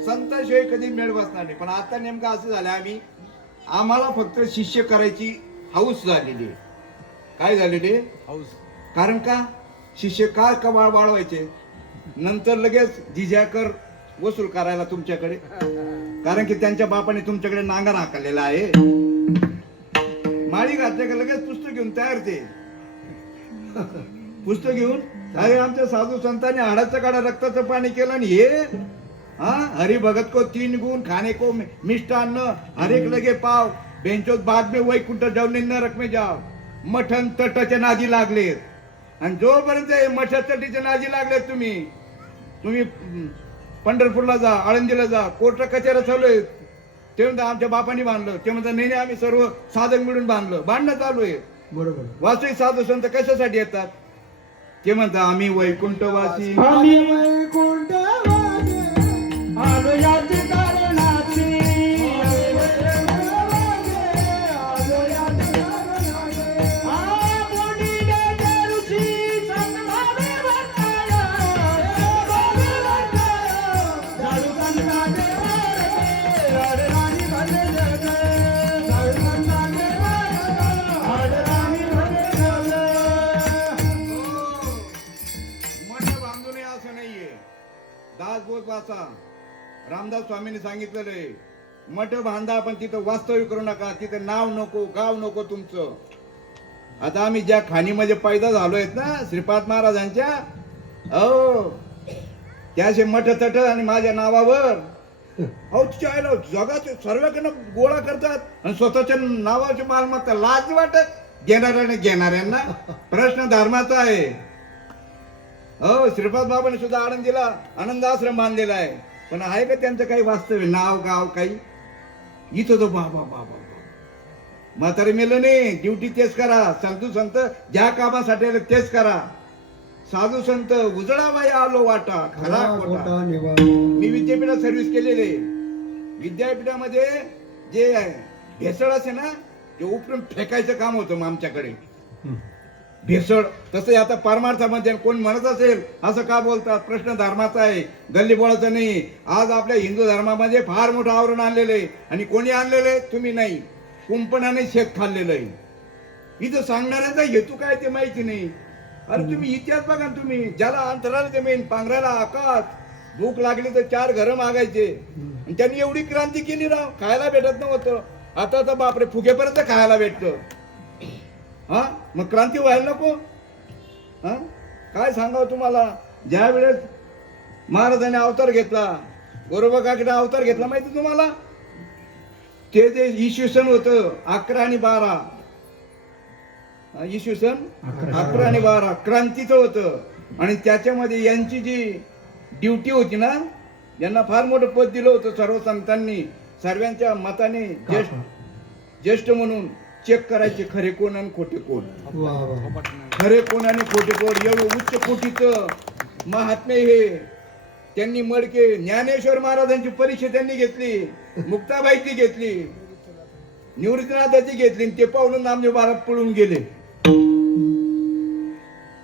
संताशिवाय कधी मेळ बसणार नाही. पण आता नेमकं असं झालं, आम्हाला फक्त शिष्य करायची हौस झालेली. काय झालेली हौस? कारण का? शिष्य का वाढवायचे? नंतर लगेच जिज्याकर वसूल करायला तुमच्याकडे. कारण की त्यांच्या बापाने तुमच्याकडे नांगर हाकलेला आहे. माळी घातल्या का लगेच पुस्तक घेऊन तयार. ते पुस्तक घेऊन अरे आमच्या साधू संतांनी हाडाचं काढा रक्ताचं पाणी केलं. आणि हे हरी भगत को 3 गुण, खाने को मिष्टान्न, हर एक लगे पाव, बेंचोत बाद में वैकुंठ जाऊन नरक में जाव. मठन तटाच्या नादी लागलेत. आणि जोपर्यंत मठा तटीच्या नादी लागलेत तुम्ही पंढरपूरला जा, आळंदीला जा, कोर्ट कचेऱ्या चालू आहेत. ते म्हणतात आमच्या बापांनी बांधलं. ते म्हणतात नाही आम्ही सर्व साधक मिळून बांधलं. बांधणं चालू आहे. बरोबर. वास्तविक साधू संत कशासाठी येतात? ते म्हणतात आम्ही वैकुंठवासी. आम्ही वैकुंठवासी आलो याची कारणाची. रामदास स्वामींनी सांगितलेलं आहे, मठ बांधा पण तिथं वास्तव्य करू नका. तिथं नाव नको, गाव नको तुमचं. आता आम्ही ज्या खाणीमध्ये पैदा झालोय ना श्रीपाद महाराजांच्या, हो त्याचे मठ तट आणि माझ्या नावावर अहो तिच्या आईला जगात सर्वकडनं गोळा करतात आणि स्वतःच्या नावाची मालमत्ता लाज वाटत घेणाऱ्यांना प्रश्न धर्माचा आहे. हो श्रीपाद बाबांनी सुद्धा आनंदीला आनंद आश्रम बांधलेला आहे, पण आहे का त्यांचं काही वास्तव्य नाव गाव काही? इथं तो बाबा बाबा म्हातारे मेलं नाही, ड्युटी तेच करा. साधू संत ज्या कामासाठी आले तेच करा. साधू संत उजळामाई आलो वाटा खरा खोटा. मी विद्यापीठात सर्व्हिस केलेले. विद्यापीठामध्ये जे भेसळ असे ना ते उपरून फेकायचं काम होतं मग आमच्याकडे. भेसळ तसं आता परमार्थामध्ये कोण म्हणत असेल असं का बोलतात, प्रश्न धर्माचा आहे, गल्ली बोळाचा नाही. आज आपल्या हिंदू धर्मामध्ये फार मोठं आवरण आणलेलं आहे आणि कोणी आणलेलं आहे? तुम्ही नाही, कुंपणाने शेत खाल्लेलं आहे. इथं सांगणाऱ्याचा हेतू काय ते माहिती नाही. अरे तुम्ही इतिहास बघा, तुम्ही ज्याला अंतराला जमीन पांघरायला आकाश, भूक लागली तर 4 घरं मागायचे आणि त्यांनी एवढी क्रांती केली राव. खायला भेटत नव्हतं, आता तर बापरे फुगेपर्यंत खायला भेटतं. हा मग क्रांती व्हायला नको? हा काय सांगावं तुम्हाला. ज्या वेळेस महाराजांनी अवतार घेतला, गोरोबा काकडे अवतार घेतला माहिती तुम्हाला? ते जे इसवी सन होतं 11 आणि 12, इसवी सन 11 आणि 12 क्रांतीचं होतं. आणि त्याच्यामध्ये यांची जी ड्युटी होती ना, यांना फार मोठं पद दिलं होतं सर्व संतांनी. सर्वांच्या मताने ज्येष्ठ म्हणून चेक करायचे खरे कोण आणि खोटे कोण. खरे कोण आणि खोटे कोण एवढं उच्च कोटीचं महात्म्य हे. त्यांनी मडके ज्ञानेश्वर महाराजांची परीक्षा त्यांनी घेतली, मुक्ताबाईची घेतली, निवृत्तीनाथाची घेतली. ते पाहून नामदेव महाराज पळून गेले.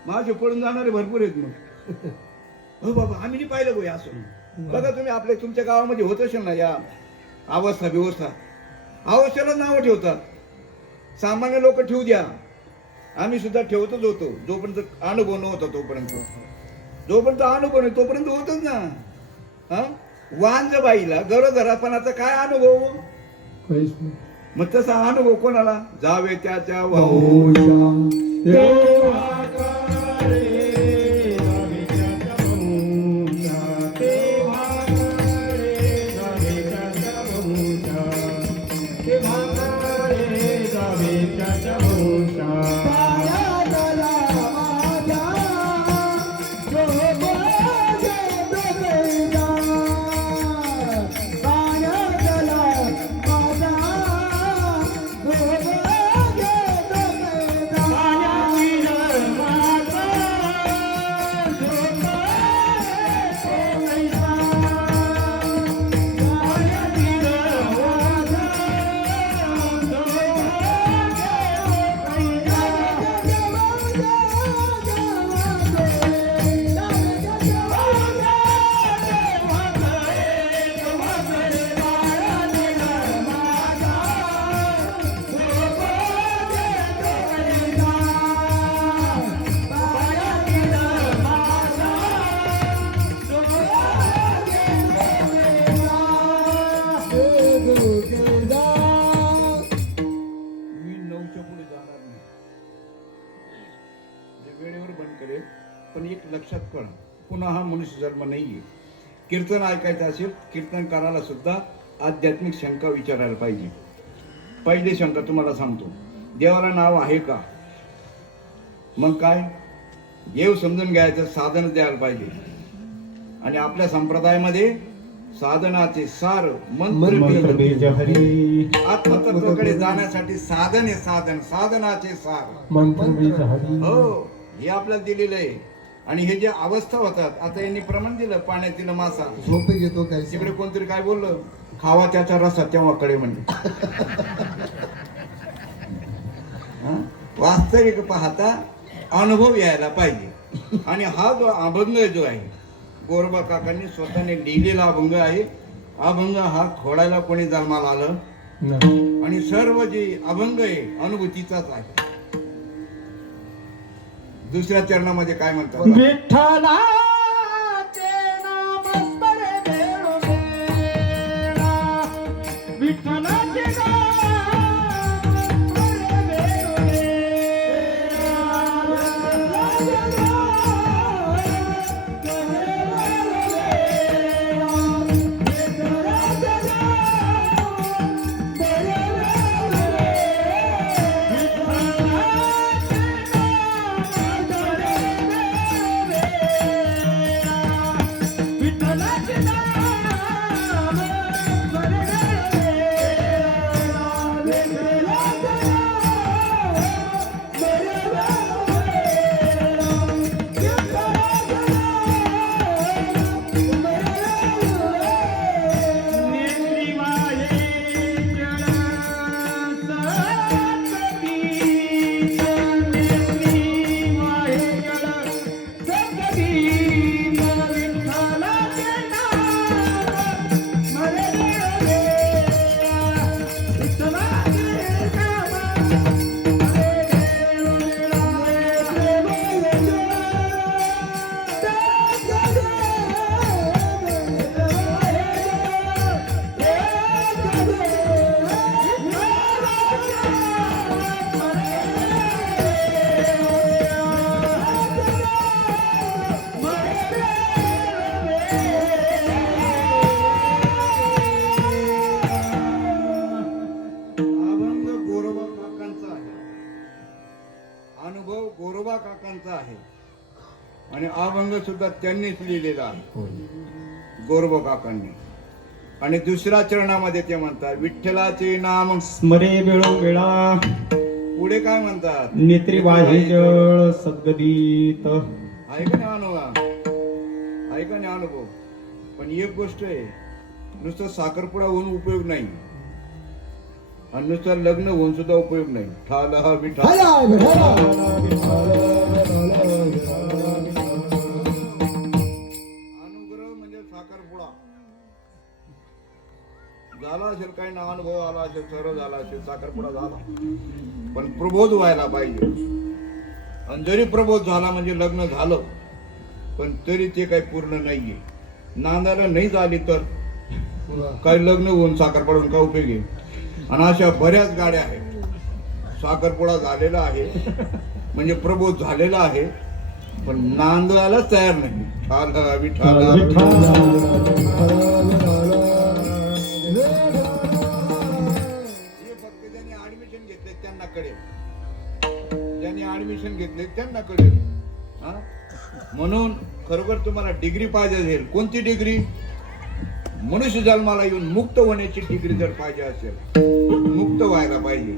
माझे पळून जाणारे भरपूर आहेत. मग हो बाबा आम्ही नाही पाहिलं गोय असं. बघा तुम्ही आपल्या तुमच्या गावामध्ये होत असेल ना या अवस्था व्यवस्था. अवस्थेला नावं ठेवतात. सामान्य लोक ठेवू द्या, आम्ही सुद्धा ठेवतच होतो. जोपर्यंत अनुभव नव्हता तोपर्यंत, जोपर्यंत अनुभव नाही तोपर्यंत होतच ना. हा वांजबाईला गरोदरापणाचा काय अनुभव? मग तसा अनुभव कोणाला? जावे त्याच्या पण एक लक्षात करा, पुन्हा हा मनुष्य जन्म नाहीये. कीर्तन ऐकायचं असेल, कीर्तनकाराला सुद्धा आध्यात्मिक शंका विचारायला पाहिजे. पहिली शंका तुम्हाला सांगतो, देवाला नाव आहे का? मग काय देव समजून घ्यायचं, साधन द्यायला पाहिजे. आणि आपल्या संप्रदायामध्ये साधनाचे सार मंत्र बीज हरी. आत्मतत्वाकडे जाण्यासाठी साधन आहे, साधन साधनाचे सार मंत्र बीज हरी. हो हे आपल्याला दिलेलं आहे. आणि हे जे अवस्था होतात, आता यांनी प्रमाण दिलं, पाण्यात दिलं मासा झोपे घेतो काय, तिकडे कोणतरी काय बोललं, खावा त्याचा रसा तेव्हा कडे म्हणजे. वास्तविक पाहता अनुभव यायला पाहिजे. आणि हा जो अभंग जो आहे गोरोबा काकांनी स्वतःने लिहिलेला अभंग आहे. अभंग हा खोडायला कोणी जन्माला आलं आणि सर्व जे अभंग आहे अनुभूतीचाच आहे. दुसऱ्या चरणामध्ये काय म्हणतात? विठ्ठलाचे नाम स्मरे देव देवा, विठ्ठलाचे नाम स्मरे देव देवा. गोरोबा काकांचा आहे आणि अभंग सुद्धा त्यांनीच लिहिलेला आहे गोरोबा काकांनी. आणि दुसऱ्या चरणामध्ये ते म्हणतात विठ्ठलाचे नाम स्मरे वेळोवेळा पुढे काय म्हणतात नेत्री वाहे जळ सद्गदित. ऐका नाही अनुभव, ऐका नाही अनुभव. पण एक गोष्ट आहे, नुसतं साखरपुडा होऊन उपयोग नाही आणि नुसतं लग्न होऊन सुद्धा उपयोग नाही. ठाला विठा अनुग्रह म्हणजे साखरपुडा झाला असेल, काही ना अनुभव आला असेल, सर्व झाला असेल, साखरपुडा झाला, पण प्रबोध व्हायला पाहिजे. आणि जरी प्रबोध झाला म्हणजे लग्न झालं, पण तरी ते काही पूर्ण नाहीये. नांदायला नाही झाली तर काही लग्न होऊन साखरपुडा होऊन काय उपयोग आहे. आणि अशा बऱ्याच गाड्या आहेत, साखरपुडा झालेला आहे म्हणजे प्रबोध झालेला आहे, पण नांदायलाच तयार नाही. ठाला विठाला ज्यांनी ऍडमिशन घेतले त्यांना कळेल, ज्यांनी ऍडमिशन घेतले त्यांना कळेल. म्हणून खरोखर तुम्हाला डिग्री पाहिजे असेल, कोणती डिग्री? मनुष्य जन्माला येऊन मुक्त होण्याची डिग्री जर पाहिजे असेल, मुक्त व्हायला पाहिजे.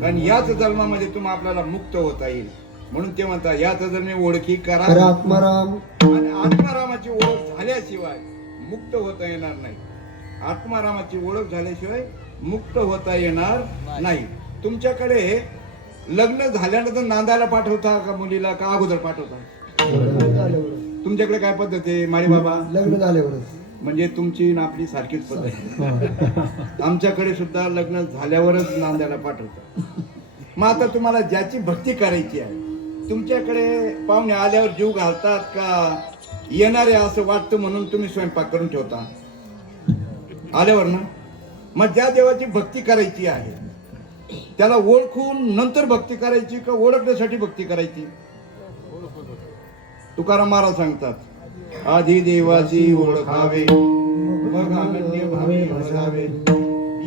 कारण याच जन्मामध्ये तुम्हाला आपल्याला मुक्त होता येईल. म्हणून ते म्हणतात याच जन्मी ओळखी करा आत्माराम. आणि आत्मारामाची ओळख झाल्याशिवाय मुक्त होता येणार नाही. आत्मारामाची ओळख झाल्याशिवाय मुक्त होता येणार नाही. तुमच्याकडे लग्न झाल्यानंतर नांदायला पाठवता का मुलीला, का अगोदर पाठवता? तुमच्याकडे काय पद्धत आहे माळी बाबा? लग्न झाल्यावरच. म्हणजे तुमची आणि आपली सारखीच पद्धत. आमच्याकडे सुद्धा लग्न झाल्यावरच नांदायला पाठवतात. मग आता तुम्हाला ज्याची भक्ती करायची आहे, तुमच्याकडे पाहुणे आल्यावर जीव घालतात का येणारे असं वाटतं म्हणून तुम्ही स्वयंपाक करून ठेवता आल्यावर ना? मग ज्या देवाची भक्ती करायची आहे त्याला ओळखून नंतर भक्ती करायची का ओळखण्यासाठी भक्ती करायची? तुकाराम महाराज सांगतात आधी देवाची ओळखावे मग अनन्य भावे भजावे.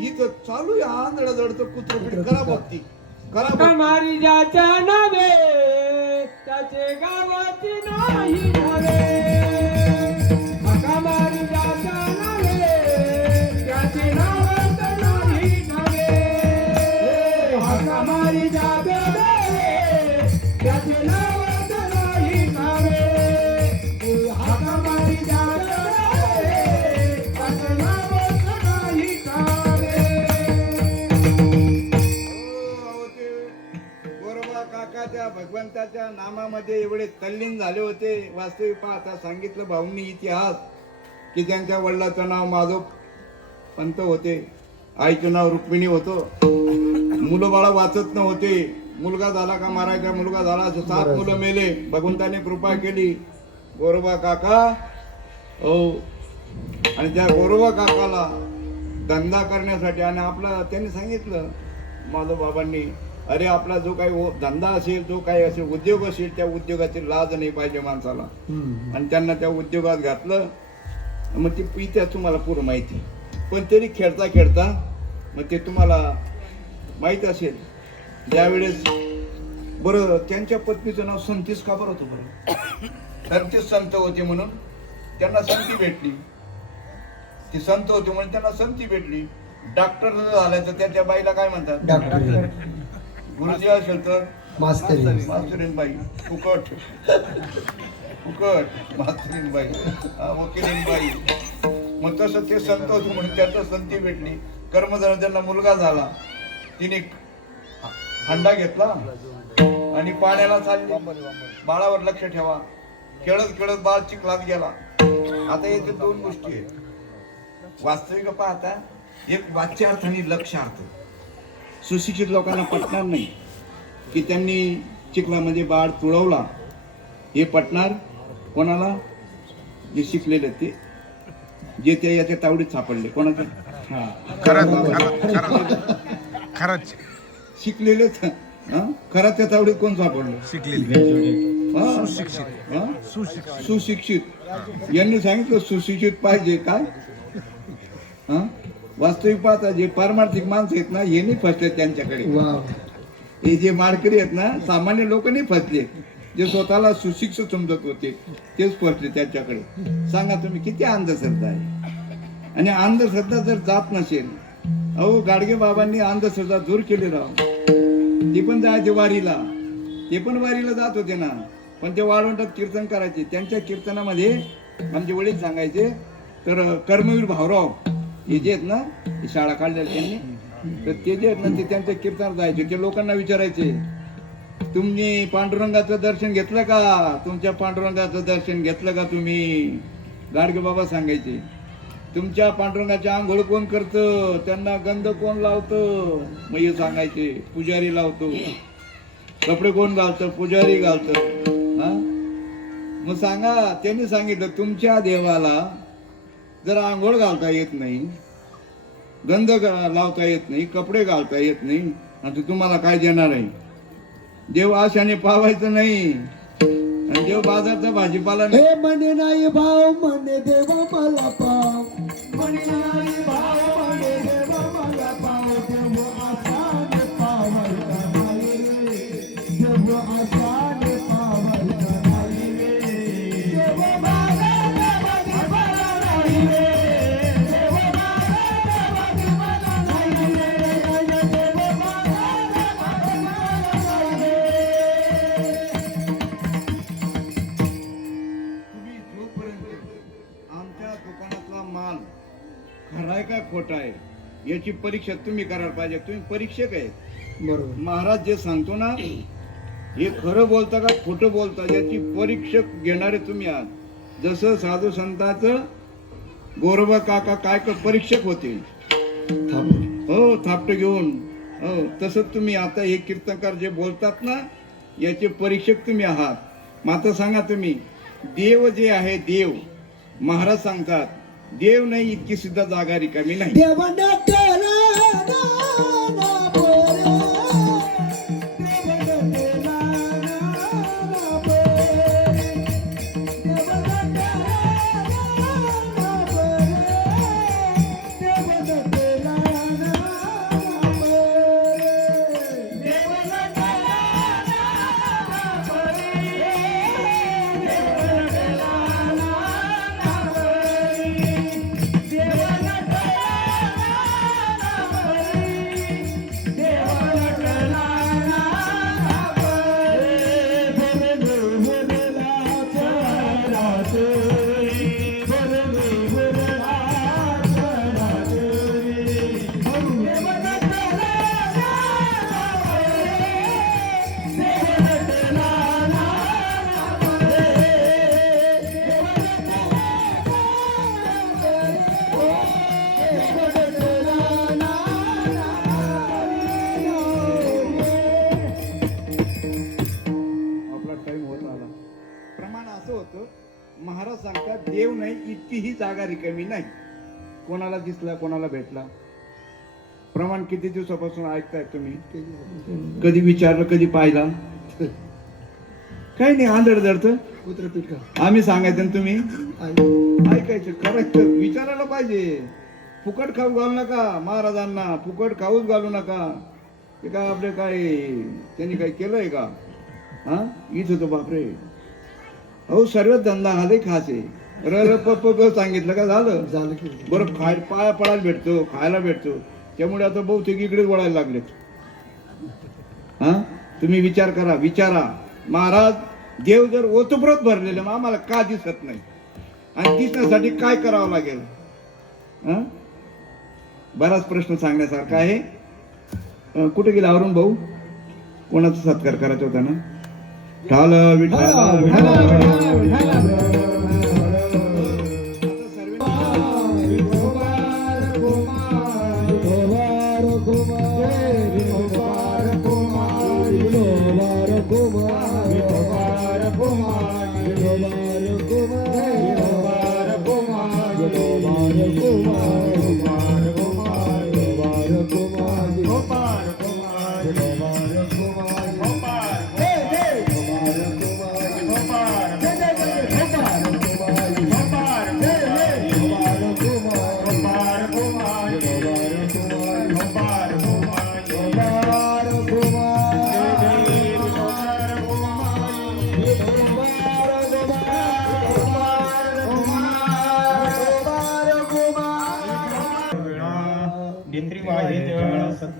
इथं चालू आहे आंधळ जडतं कुत्रपीठ. करा भक्ती, करा भक्ती. मारी ज्याच्या नावे त्याचे गावाचे नाही नव्हे. मारी ज्याच्या नावे त्याचे नावाच नाही नव्हे. मारी ज्याच्या नावे त्याचे नावाच नाही नव्हे. मारी ज्याच्या नावे त्याचे नावाच नाही नव्हे. गोरोबा काका त्या भगवंताच्या नामामध्ये एवढे तल्लीन झाले होते. वास्तविक पाहता सांगितलं भाऊंनी इतिहास की त्यांच्या वडिलाचं नाव माधव पंत होते, आईचं नाव रुक्मिणी होतं. मुलं बाळा वाचत नव्हते. मुलगा झाला का मारायचा, मुलगा झाला असं 7 मुलं मेले. भगवंताने कृपा केली. गोरोबा काका हो, आणि त्या गोरोबा काकाला धंदा करण्यासाठी आणि आपला त्यांनी सांगितलं माधव बाबांनी, अरे आपला जो काही धंदा असेल, जो काही असेल उद्योग असेल, त्या उद्योगाची लाज नाही पाहिजे माणसाला. आणि त्यांना त्या उद्योगात घातलं. मग ते इतिहास तुम्हाला पूर्ण माहिती, पण तरी खेळता खेळता मग ते तुम्हाला माहित असेल. ज्यावेळेस बरं त्यांच्या पत्नीचं नाव संतीस का बरं होतं बरं? तर ते संत होते म्हणून त्यांना संती भेटली. ते संत होते म्हणून त्यांना संती भेटली. डॉक्टर झालं तर त्याच्या बाईला काय म्हणतात? डॉक्टर. गुरुजी असेल तर मास्तरीन बाई, फुकट फुकट मास्तरीन बाई, वकिलीन बाई. मग तसं ते संत होते म्हणून त्यांना संती भेटली. कर्मधार त्यांना मुलगा झाला. तिने हंडा घेतला आणि पाण्याला चालली. बाळावर लक्ष ठेवा. खेळत खेळत बाळ चिखलात गेला. आता याचे 2 गोष्टी आहेत. वास्तविक पाहता एक वाच्यार्थ आणि लक्ष्यार्थ. सुशिक्षित लोकांना पटणार नाही की त्यांनी चिखलामध्ये बाळ तुळवला. हे पटणार कोणाला? जे शिकलेले ते, जे ते याच्या तावडीत सापडले. कोणाचे? खरंच शिकलेलेच. खरंच त्या तावडीत कोण सापडलं? सुशिक्षित. यांनी सांगितलं सुशिक्षित पाहिजे काय? वास्तविक पाहता जे पारमार्थिक माणसं आहेत ना, हे नाही फसले त्यांच्याकडे. हे जे माळकरी आहेत ना, सामान्य लोक नाही फसले. जे स्वतःला सुशिक्षित समजत होते तेच पोहोचले त्याच्याकडे. सांगा तुम्ही किती अंधश्रद्धा आहे. आणि अंधश्रद्धा जर जात नसेल, अहो गाडगे बाबांनी अंधश्रद्धा दूर केली राव. ते पण जायचे वारीला, ते पण वारीला जात होते ना, पण ते वाळवंटात कीर्तन करायचे. त्यांच्या कीर्तनामध्ये आमचे वडील सांगायचे, तर कर्मवीर भाऊराव हे जे आहेत ना, हे शाळा काढल्या त्यांनी, तर ते जे आहेत ना ते त्यांच्या कीर्तनात जायचे. ते लोकांना विचारायचे, तुम्ही पांडुरंगाचं दर्शन घेतलं का? तुमच्या पांडुरंगाचं दर्शन घेतलं का तुम्ही? गाडगे बाबा सांगायचे, तुमच्या पांडुरंगाच्या आंघोळ कोण करतं? त्यांना गंध कोण लावतं? मग हे सांगायचे, पुजारी लावतो. कपडे कोण घालतं? पुजारी घालतं. हा, मग सांगा, त्यांनी सांगितलं, तुमच्या देवाला जर आंघोळ घालता येत नाही, गंध लावता येत नाही, कपडे घालता येत नाही, आणि तुम्हाला काय देणार आहे? देव आशाने पावायचं नाही, आणि देव बाजारचा भाजीपाला नाही. हे म्हणे नाही भाव म्हणे देव मला पाव, म्हणे नाही भाव म्हणे देव मला पाव. देव आशाने पावायचा नाही रे, देव आशाने पावायचा नाही रे. देव बाजारचा भाजीपाला नाही रे, देव बाजारचा भाजीपाला नाही रे, देव बाजारचा भाजीपाला नाही रे. तुम्ही जोपर्यंत आमच्या दुकानातला माल खरा आहे का खोटा आहे याची परीक्षा तुम्ही करायला पाहिजे. तुम्ही परीक्षक आहे. बरोबर. महाराज जे सांगतो ना, हे खरं बोलता का खोटं बोलता याची परीक्षक घेणारे तुम्ही आहात. जसं साधू संतांचं गोरोबा काका काय परीक्षक होते, हो, थापटे घेऊन, हो, तसंच तुम्ही आता हे कीर्तनकार जे बोलतात ना, याचे परीक्षक तुम्ही आहात. मात्र सांगा तुम्ही, देव जे आहे, देव महाराज सांगतात, देव नाही इतकी सुद्धा जागा रिकामी नाही. देवानं केला ना बरं, देवानं केला ना बरं, देवानं केला ना बरं, देवानं केला ना बरं, देवानं केला ना बरं, देवानं केला ना आपला टाइम होत आला. प्रमाण असं होतं, महाराज सांगतात, देव नाही इतकीही जागा रिकामी नाही. कोणाला दिसला, कोणाला भेटला. प्रमाण किती दिवसापासून ऐकताय तुम्ही? कधी विचारलं, कधी पाहिला? काही नाही, आंधळ धरतं. पुत्रपीठ आम्ही सांगायचं आणि तुम्ही का ऐकायचं, करायचं. विचारायला पाहिजे. फुकट खाऊ घालू नका महाराजांना, फुकट खाऊच घालू नका. ते काय आपले काय त्यांनी काय केलंय का? हा, इथं तो बापरे, अहो सर्व धंदा हा लय खास आहे. र प सांगितलं का झालं? झालं की बरं, पाया पडायला भेटतो, खायला भेटतो. त्यामुळे आता बहुतेक इकडेच वळायला लागलेत. हा, तुम्ही विचार करा, विचारा. महाराज, देव जर ओतप्रोत भरलेलं मग आम्हाला का दिसत नाही, आणि दिसण्यासाठी काय करावं लागेल? हा, बराच प्रश्न सांगण्यासारखा आहे. कुठे गेला अरुण भाऊ? कोणाचा सत्कार करायचा होता ना? ठाल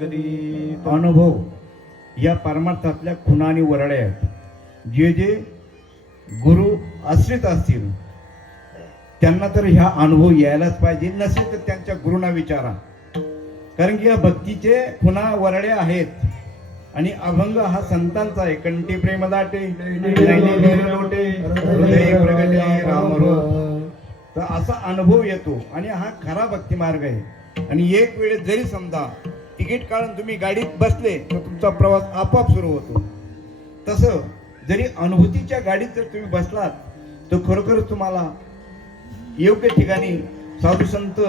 करीत अनुभव या परमार्थातल्या खुणा आणि वरड्या आहेत. जे जे गुरु आश्रित असतील त्यांना तर ह्या अनुभव यायलाच पाहिजे. नसेल तर त्यांच्या गुरुंना विचारा. कारण की या भक्तीचे खुणा वरड्या आहेत. आणि अभंग हा संतांचा आहे. कंठी प्रेम दाटे नयने लोटे हृदय प्रगटे रामरूप. तर असा अनुभव येतो आणि हा खरा भक्ती मार्ग आहे. आणि एक वेळेस जरी समजा तिकीट काढून तुम्ही गाडीत बसले तर तुमचा प्रवास आपोआप सुरू होतो. तसं जरी अनुभूतीच्या गाडीत जर तुम्ही बसलात तर खरोखरच तुम्हाला योग्य ठिकाणी साधू संत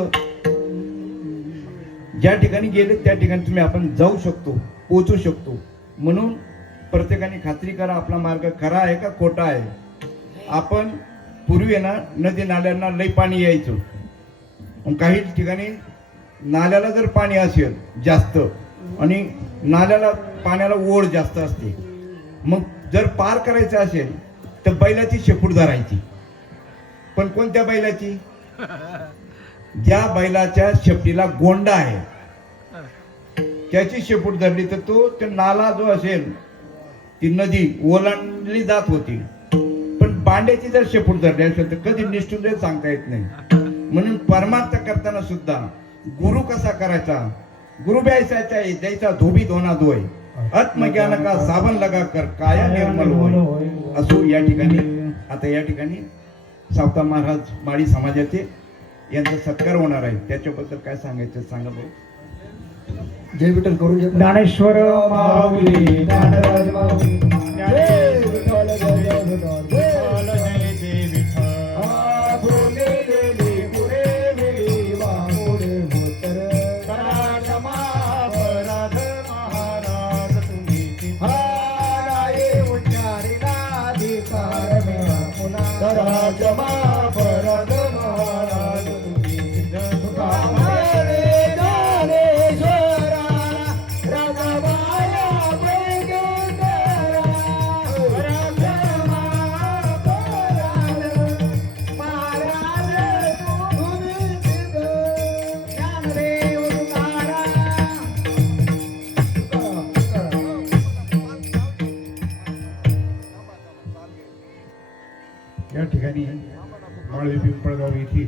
ज्या ठिकाणी गेले त्या ठिकाणी तुम्ही आपण जाऊ शकतो, पोहोचू शकतो. म्हणून प्रत्येकाने खात्री करा आपला मार्ग खरा आहे का खोटा आहे. आपण पूर्वी ना नदी नाल्यांना लई पाणी यायचं. काही ठिकाणी नाल्याला जर पाणी असेल जास्त आणि नाल्याला पाण्याला ओढ जास्त असते, मग जर पार करायचं असेल तर बैलाची शेपूट धरायची. पण कोणत्या बैलाची? ज्या बैलाच्या शेपटीला गोंडा आहे त्याची शेपूट धरली तर तो नाला जो असेल ती नदी ओलांडली जात होती. पण पांड्याची जर शेपूट धरली असेल तर कधी निष्ठून जाईल सांगता येत नाही. म्हणून परमार्थ करताना सुद्धा गुरु कसा करायचा? गुरु ब्यायचा द्यायचा धोबी धोना दोय आत्मज्ञान का साबण लगा कर काया निर्मल होय. असो या ठिकाणी आता या ठिकाणी सावता महाराज माळी समाजाचे यांचा सत्कार होणार आहे. त्याच्याबद्दल काय सांगायचं सांगा भाऊ. जय विठ्ठल करून घ्या. ज्ञानेश्वर माऊली ज्ञानराज माऊली जय विठ्ठल जय विठ्ठल जय जय विठ्ठल. आ बोलेले पुरे वेळी वामुडे होतर करा क्षमा अपराध महाराज तुम्ही हा राये उच्चारिला अधिकार मिळा पुन्हा करा क्षमा अपराध महाराज तुम्ही सिद्ध तुका या ठिकाणी माळवी पिंपळगाव येथे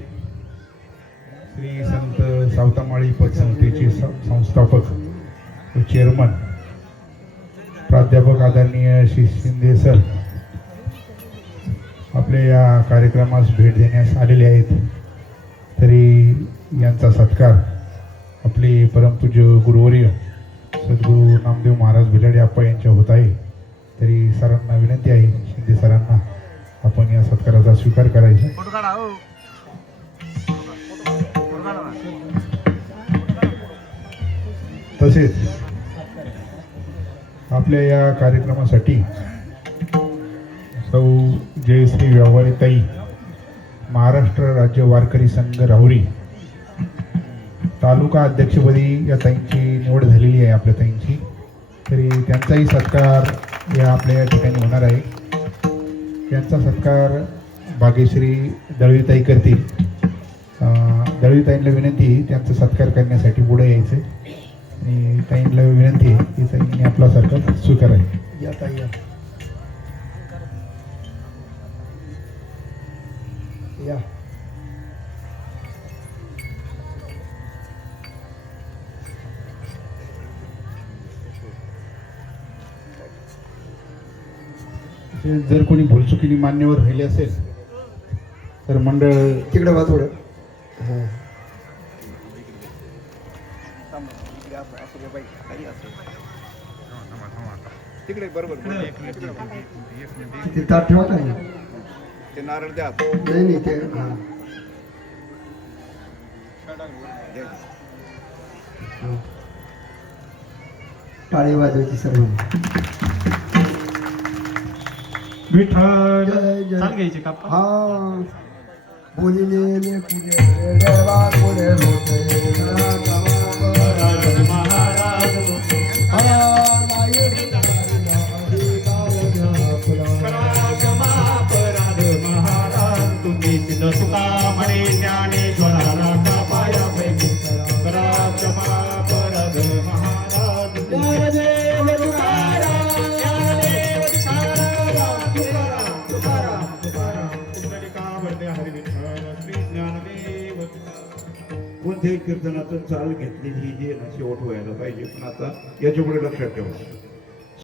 श्री संत सावतामाळी पतसंस्थेचे संस्थापक व चेअरमन प्राध्यापक आदरणीय श्री शिंदे सर आपल्या या कार्यक्रमास भेट देण्यास आलेले आहेत. तरी यांचा सत्कार आपले परमपूज्य गुरुवर्य सद्गुरू नामदेव महाराज भिलाडे आप्पा यांच्या होत आहे. तरी सरांना विनंती आहे, शिंदे सरांना आपण या सत्काराचा स्वीकार करायचा. तसेच आपल्या या कार्यक्रमासाठी सौ जयश्री व्यवहारीताई महाराष्ट्र राज्य वारकरी संघ राहुरी तालुका अध्यक्षपदी या ताईंची निवड झालेली आहे आपल्या ताईंची. तरी त्यांचाही सत्कार या आपल्या या ठिकाणी होणार आहे. यांचा सत्कार भाग्यश्री दळवीताई करतील. दळवीताईंना विनंती आहे त्यांचा सत्कार करण्यासाठी पुढे यायचं आणि ताईंना विनंती आहे की ताईंनी आपला सत्कार स्वीकारायचा. या ताई या. या जर कोणी भूलचुकीने मान्यवर राहिले असेल तर मंडळ तिकडे वा थोडं. हा तिकडे बरोबर ते ताट ठेवा का? ते नारळ द्या. नाही नाही ते हा टाळी वाजवायची सर्व. विठ्ठल जय जय. चाल घ्यायचे का आपण? हा बोलिले पुढे देवा पुढे होते महाराज महाराज करा क्षमा अपराध महाराज तुम्ही सिद्ध तुका म्हणे ज्ञानेश्वराला का पाया पैकी करा क्षमा अपराध महाराज मध्ये कीर्तनाचं चाल घेतलेली ही जी आहे ना शेवट व्हायला पाहिजे, पण आता याच्यापुढे लक्षात ठेवा